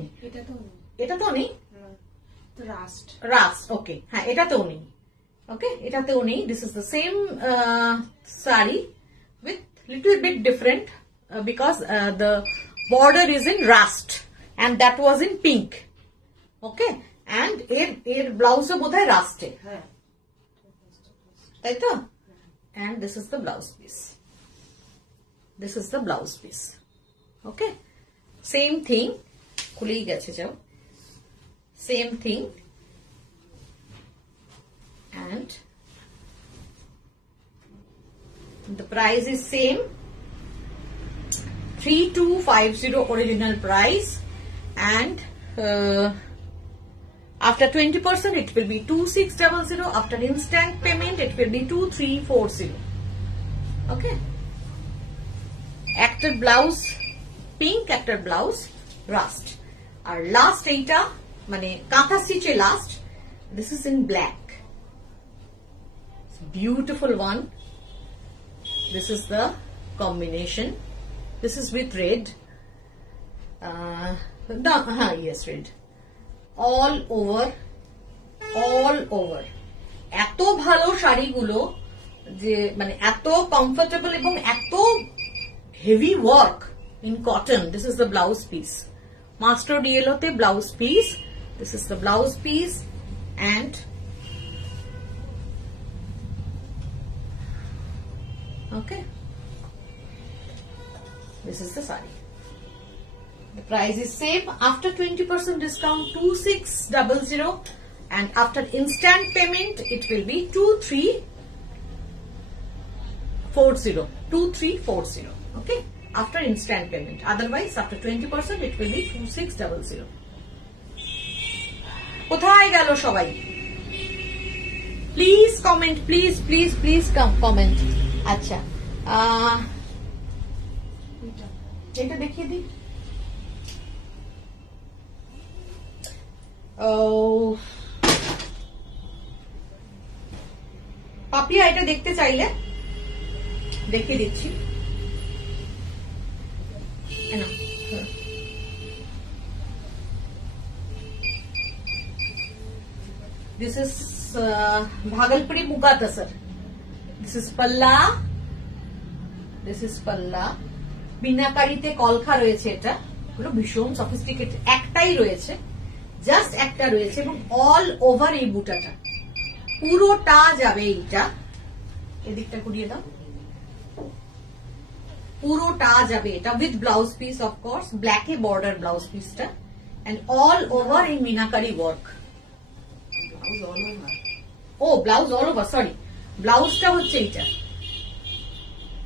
এটাতেও নেই, রাস্ট। ওকে, হ্যাঁ এটাতেও নেই। ওকে, এটাতেও নেই। This is the same sari with little bit different because the border is in rust and that was in pink. Okay, and এর ব্লাউজও বোধহয় রাস্টে, তাই তো? And this is the blouse piece. This is the blouse piece. Okay, same thing. খুলেই গেছে যাও, same thing, and the price is same, 3250 original price, and after 20% it will be 2600. After instant payment it will be 2340. Okay, actor blouse pink, actor blouse rust, R last এইটা মানে কাঁথা স্টিচে last, this is in black, beautiful one. This is the combination. This is with red. Yes, red. All over. এত ভালো শাড়িগুলো যে মানে এত comfortable এবং এত heavy work in cotton. This is the blouse piece. Mustard yellow te blouse piece. This is the blouse piece, and okay, this is the saree. The price is same. After 20% discount 2600, and after instant payment it will be 2340. Okay, after instant payment. Otherwise after 20% it will be 2600. কোথায় গেল সবাই? Please comment, please comment. আচ্ছা, এটা দেখিয়ে দিই. পাপিয়া এটা দেখতে চাইলে দেখিয়ে দিচ্ছি. This is Bhagalpuri Muga Tasar. This is Palla. বিনাকারিতে কলখা রয়েছে, এটা পুরো ভীষণ সফিস্টিকেটেড. একটাই রয়েছে, জাস্ট একটা রয়েছে, এবং অল ওভার এই বুটাটা পুরোটা যাবে. এইটা এদিকটা ঘুরিয়ে দাও, পুরোটা যাবে এটা উইথ ব্লাউজ পিস, অফকোর্স ব্ল্যাকে বর্ডার ব্লাউজ পিসটা, এন্ড অল ওভার এই meenakari work. Blouse all over, sorry, ব্লাউজটা হচ্ছে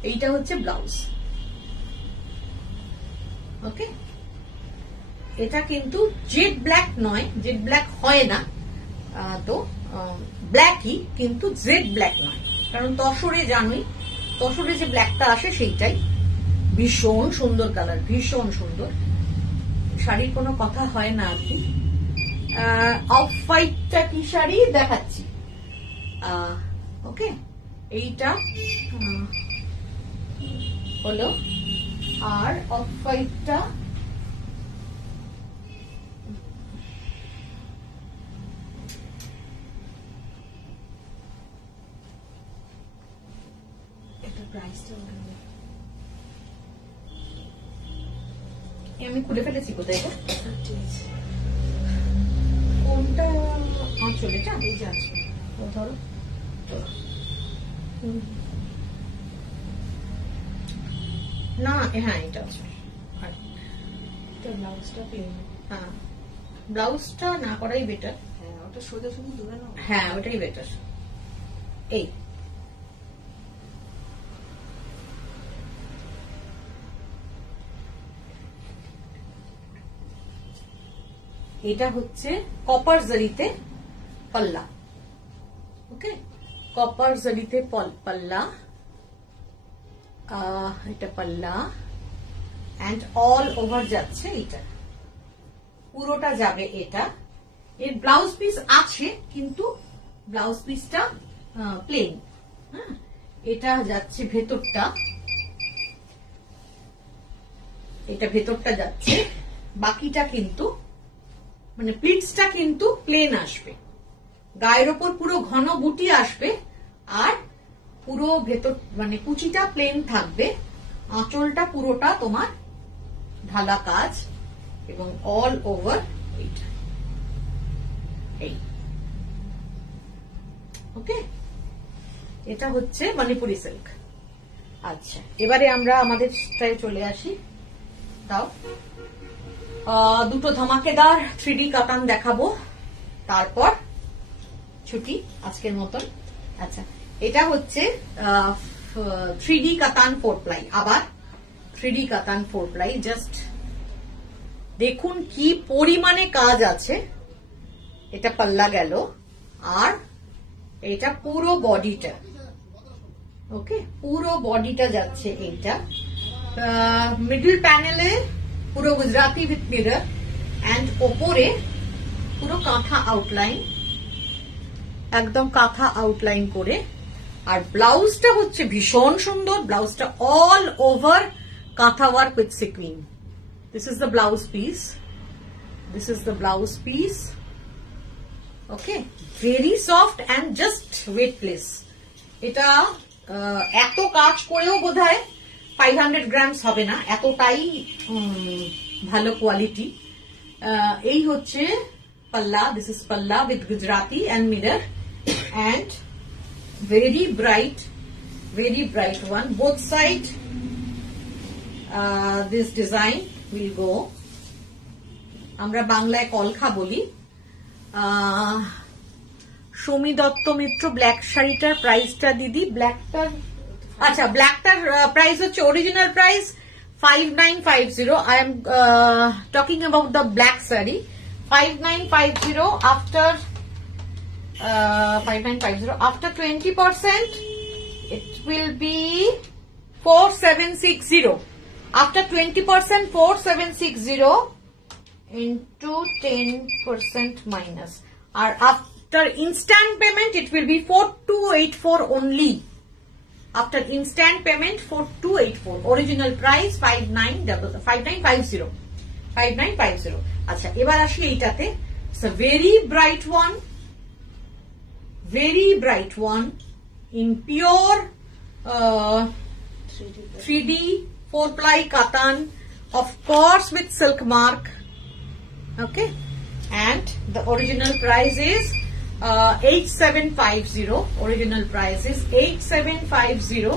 এইটা হচ্ছে ব্লাউজ. ওকে, এটা কিন্তু জেড ব্ল্যাক নয়, জেড ব্ল্যাক হয় না তো, ব্ল্যাকই, কিন্তু জেড ব্ল্যাক নয়, কারণ তসরে জানোই, তসরে যে ব্ল্যাকটা আসে সেইটাই. ভীষণ সুন্দর কালার, ভীষণ সুন্দর. শাড়ির কোনো কথা হয় না আর কি. অফ হোয়াইটটা কি শাড়ি দেখাচ্ছি. ওকে, এইটা হলো, আর অফ হোয়াইটটা আমি খুলে ফেলেছি. কোথায় এটা? কোনটা চলে? এটা এই যে আছে, ধরো না. হ্যাঁ, এটা আছে. ব্লাউজটা প্লেন, হ্যাঁ ব্লাউজটা না করাই বেটার. হ্যাঁ, ওটা সোজা শুধু ধরে নাও. হ্যাঁ, ওটাই বেটার. এই এটা হচ্ছে কপার জারিতে পাল্লা. ওকে, কপার জারিতে পাল্লা, এটা পাল্লা, এন্ড অল ওভার যাচ্ছে এটা, পুরোটা যাবে এটা. এর ব্লাউজ পিস আছে, কিন্তু ব্লাউজ পিসটা প্লেন. হ্যাঁ, এটা যাচ্ছে ভেতরটা, এটা ভেতরটা যাচ্ছে, বাকিটা কিন্তু মানে প্লিটসটা কিন্তু প্লেন আসবে, গায়ের ওপর পুরো ঘন বুটি আসবে, আর পুরো ভেতর মানে কুচিটা প্লেন থাকবে, আঁচলটা পুরোটা তোমার ঢালা কাজ, এবং অল ওভার এইটা এই. ওকে, এটা হচ্ছে মণিপুরি সিল্ক. আচ্ছা, এবারে আমরা আমাদের স্টাইলে চলে আসি. দাও, দুটো ধামাকেদার 3D কাতান দেখাবো, তারপর ছুটি আজকের মতন. আচ্ছা, এটা হচ্ছে 3D কাতান 4 প্লাই. আবার 3D কাতান 4 ply। জাস্ট দেখুন কি পরিমাণে কাজ আছে। এটা পাল্লা গেল, আর এটা পুরো বডিটা, ওকে, পুরো বডিটা যাচ্ছে এইটা। মিডল প্যানেলে পুরো গুজরাটি উইথ মিরর, এন্ড ওপরে পুরো কাঁথা আউটলাইন, একদম কাঁথা আউটলাইন করে। আর ব্লাউজটা হচ্ছে ভীষণ সুন্দর। ব্লাউজটা অল ওভার কাঁথা work with sequin. This is the blouse piece, this is the blouse piece. Okay, very soft and just weightless. এটা এত কাজ করেও বোধহয় 500 গ্রামস হবে না, এতটাই ভালো কোয়ালিটি। এই হচ্ছে পাল্লা। দিস ইজ পাল্লা with Gujarati and mirror, and very bright one. Both side this design will go, আমরা বাংলায় কলখা বলি। সৌমি দত্ত মিত্র, ব্ল্যাক শাড়িটার প্রাইসটা দিদি। ব্ল্যাকটার, আচ্ছা, ব্ল্যাকটার প্রাইস হচ্ছে original price 5950। I am talking about the black saree, 5950 after 5950 after 20% it will be 4760. After 20% 4760 into 10% minus, or after instant payment it will be 4284 only. After instant payment 4284, original price 5950। আচ্ছা, এবার আসি এইটাতে। It's a very bright one in pure 3D 4 ply katan, of course with silk mark. Okay, and the original price is 8750. Original price is 8750.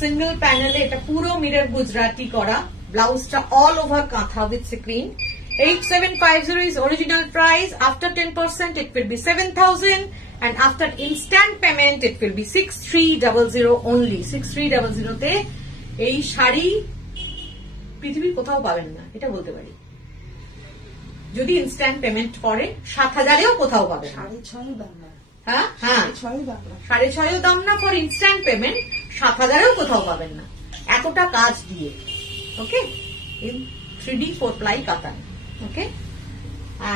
Single panel eta puro mirror Gujarati kora, blouse ta all over kantha with sequin. 8750 is original price. After 10% it will be 7000, and after instant payment it will be 6300 only. 6300 তে এই শাড়ি পৃথিবীর কোথাও পাবেন না, এটা বলতে পারি। যদি ইনস্ট্যান্ট পেমেন্ট করে 7000-এও কোথাও পাবেন না। 6.5 দাম না ফর ইনস্ট্যান্ট পেমেন্ট, 7000-এও কোথাও পাবেন না, এতটা কাজ দিয়ে। ওকে, in 3D 4 ply katan. Okay,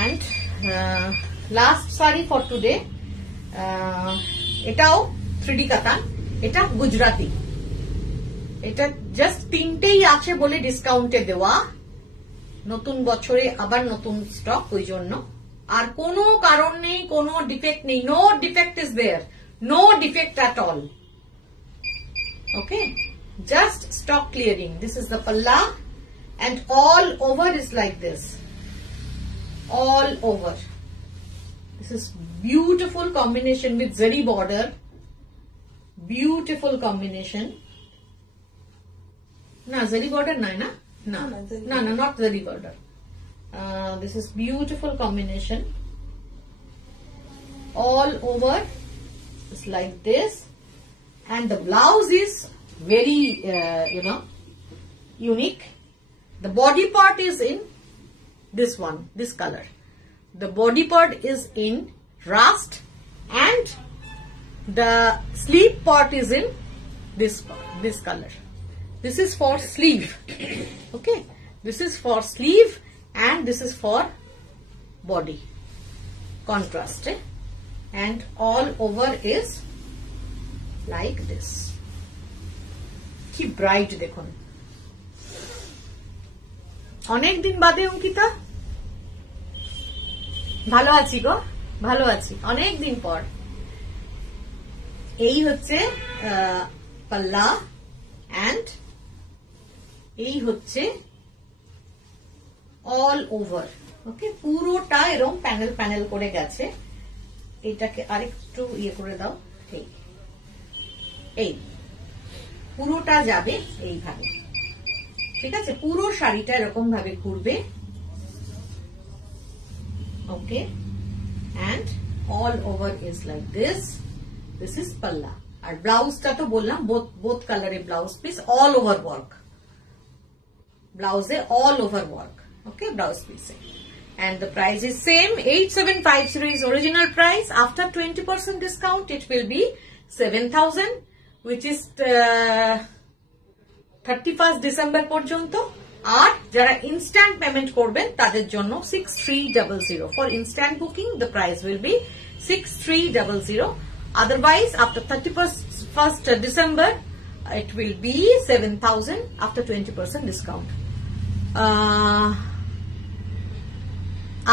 and last saree for today, এটাও 3D katan, এটা গুজরাটি। এটা জাস্ট তিনটেই আছে বলে ডিসকাউন্টে দেওয়া, নতুন বছরে আবার নতুন স্টক, ওই জন্য। আর কোনো কারণ নেই, কোনো ডিফেক্ট নেই। No defect is there, no defect at all. Okay, just stock clearing. This is the পাল্লা, and all over is like this, all over. This is beautiful combination with zari border, beautiful combination. Na zari border nahi na, no, not zari border. This is beautiful combination, all over. It's like this, and the blouse is very unique. The body part is in this one, this color. The body part is in rust, and the sleeve part is in this color. This is for sleeve. Okay, this is for sleeve, and this is for body contrast, and all over is like this. Ki bright dekhun. অনেক দিন বাদে অঙ্কিতা, ভালো আছি গো, ভালো আছি, অনেক দিন পর। এই হচ্ছে পাল্লা, এন্ড এই হচ্ছে অল ওভার। ওকে, পুরোটা এরকম প্যানেল প্যানেল করে গেছে। এইটাকে আরেকটু ইয়ে করে দাও। এই পুরোটা যাবে এইভাবে, ঠিক আছে? পুরো শাড়িটা এরকম ভাবে ঘুরবে। ওকে, and all over is like this. This is palla, আর ব্লাউজটা তো বললাম both color এ blouse piece, all over work, ব্লাউজে all over work, okay, blouse পিসে। And the price is same, 8750 is original price. After 20% discount, it will be 7000, which is 31st December পর্যন্ত। আর যারা instant payment করবেন তাদের জন্য 6300। For instant booking, the price will be 6300. Otherwise, after 31st December, it will be 7000 after 20% discount.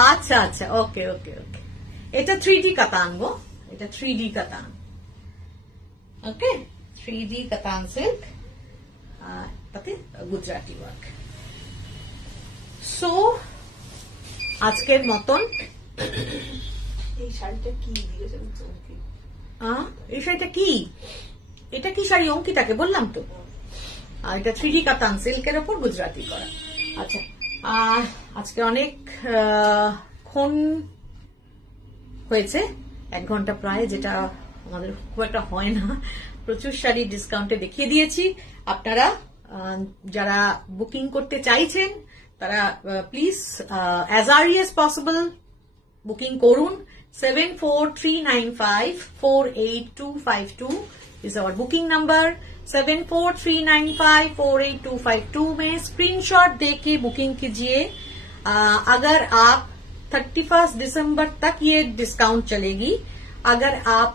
আচ্ছা আচ্ছা, ওকে ওকে ওকে। এটা 3D কাতা আনবো, এটা 3D কাতান, ওকে, 3D কাতান সিল্ক, তাতে গুজরাটি ওয়ার্ক। সো আজকের মতন এই শাড়িটা কি এই শাড়িটা কি, এটা কি শাড়ি অঙ্কিতাকে বললাম তো। আর এটা 3D কাতান সিল্কের ওপর গুজরাটি করা। আচ্ছা, আজকে অনেক ক্ষণ হয়েছে, 1 ঘন্টা প্রায়, যেটা আমাদের খুব একটা হয় না। প্রচুর শাড়ি ডিসকাউন্টে দেখিয়ে দিয়েছি। আপনারা যারা বুকিং করতে চাইছেন তারা please as early as possible booking করুন। 7439548252 is our booking number। 7439548252 में स्क्रीनशॉट देके बुकिंग कीजिए। अगर आप 31 दिसंबर तक ये डिस्काउंट चलेगी। अगर आप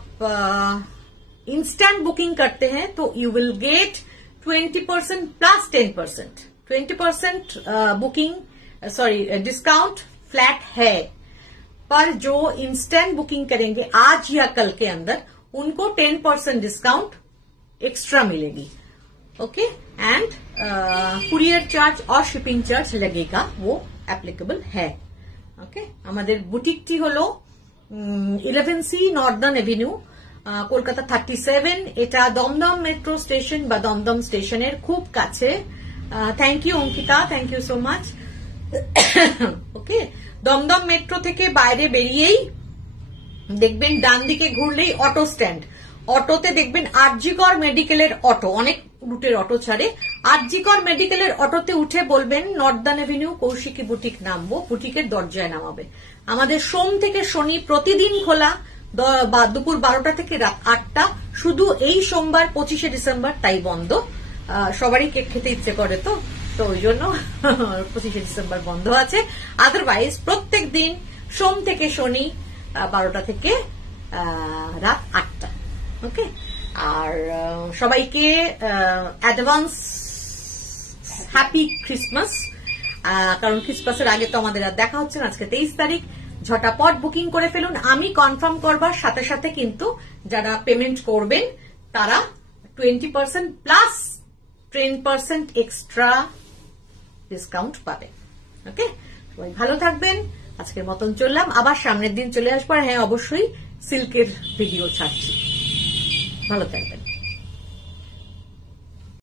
इंस्टेंट बुकिंग करते हैं तो you will get 20% plus 10%। 20% booking discount flat है, पर जो इंस्टेंट बुकिंग करेंगे आज या कल के अंदर उनको 10% डिस्काउंट एक्स्ट्रा मिलेगी, ओके। एंड कुरियर चार्ज और शिपिंग चार्ज लगेगा, वो एप्लीकेबल है, ओके। हमारे बुटीक टी हलो 11C नॉर्दार्न एवेन्यू, কলকাতা 37। এটা দমদম মেট্রো স্টেশন বা দমদম স্টেশনের খুব কাছে। Thank you Ankita, thank you so much, okay. Dumdum metro থেকে বাইরে বেরিয়েই দেখবেন ডান দিকে ঘুরলেই অটো স্ট্যান্ড, অটোতে দেখবেন আরজিকর মেডিকেলের অটো, অনেক রুটের অটো ছাড়ে। আরজিকর মেডিকেলের অটোতে উঠে বলবেন নর্দার্ন এভিনিউ কৌশিকী বুটিক নামবো, বুটিকের দরজায় নামাবে। আমাদের সোম থেকে শনি প্রতিদিন খোলা, দুপুর 12টা থেকে রাত 8টা। শুধু এই সোমবার 25শে ডিসেম্বর তাই বন্ধ। সবারই কেক খেতে ইচ্ছে করে তো ওই জন্য 25শে ডিসেম্বর বন্ধ আছে। আদারওয়াইজ প্রত্যেক দিন সোম থেকে শনি 12টা থেকে রাত 8টা, ওকে। আর সবাইকে অ্যাডভান্স হ্যাপি ক্রিসমাস, কারণ ক্রিসমাসের আগে তো আমাদের আর দেখা হচ্ছে না। আজকে 23 তারিখ, ঝটাপট বুকিং করে ফেলুন। আমি কনফার্ম করবার সাথে সাথে কিন্তু যারা পেমেন্ট করবেন তারা 20% প্লাস 10% এক্সট্রা ডিসকাউন্ট পাবে, ওকে। সবাই ভালো থাকবেন, আজকের মতন চললাম। আবার সামনের দিন চলে আসবার, হ্যাঁ অবশ্যই সিল্কের ভিডিও ছাড়ছি। ভালো থাকবেন।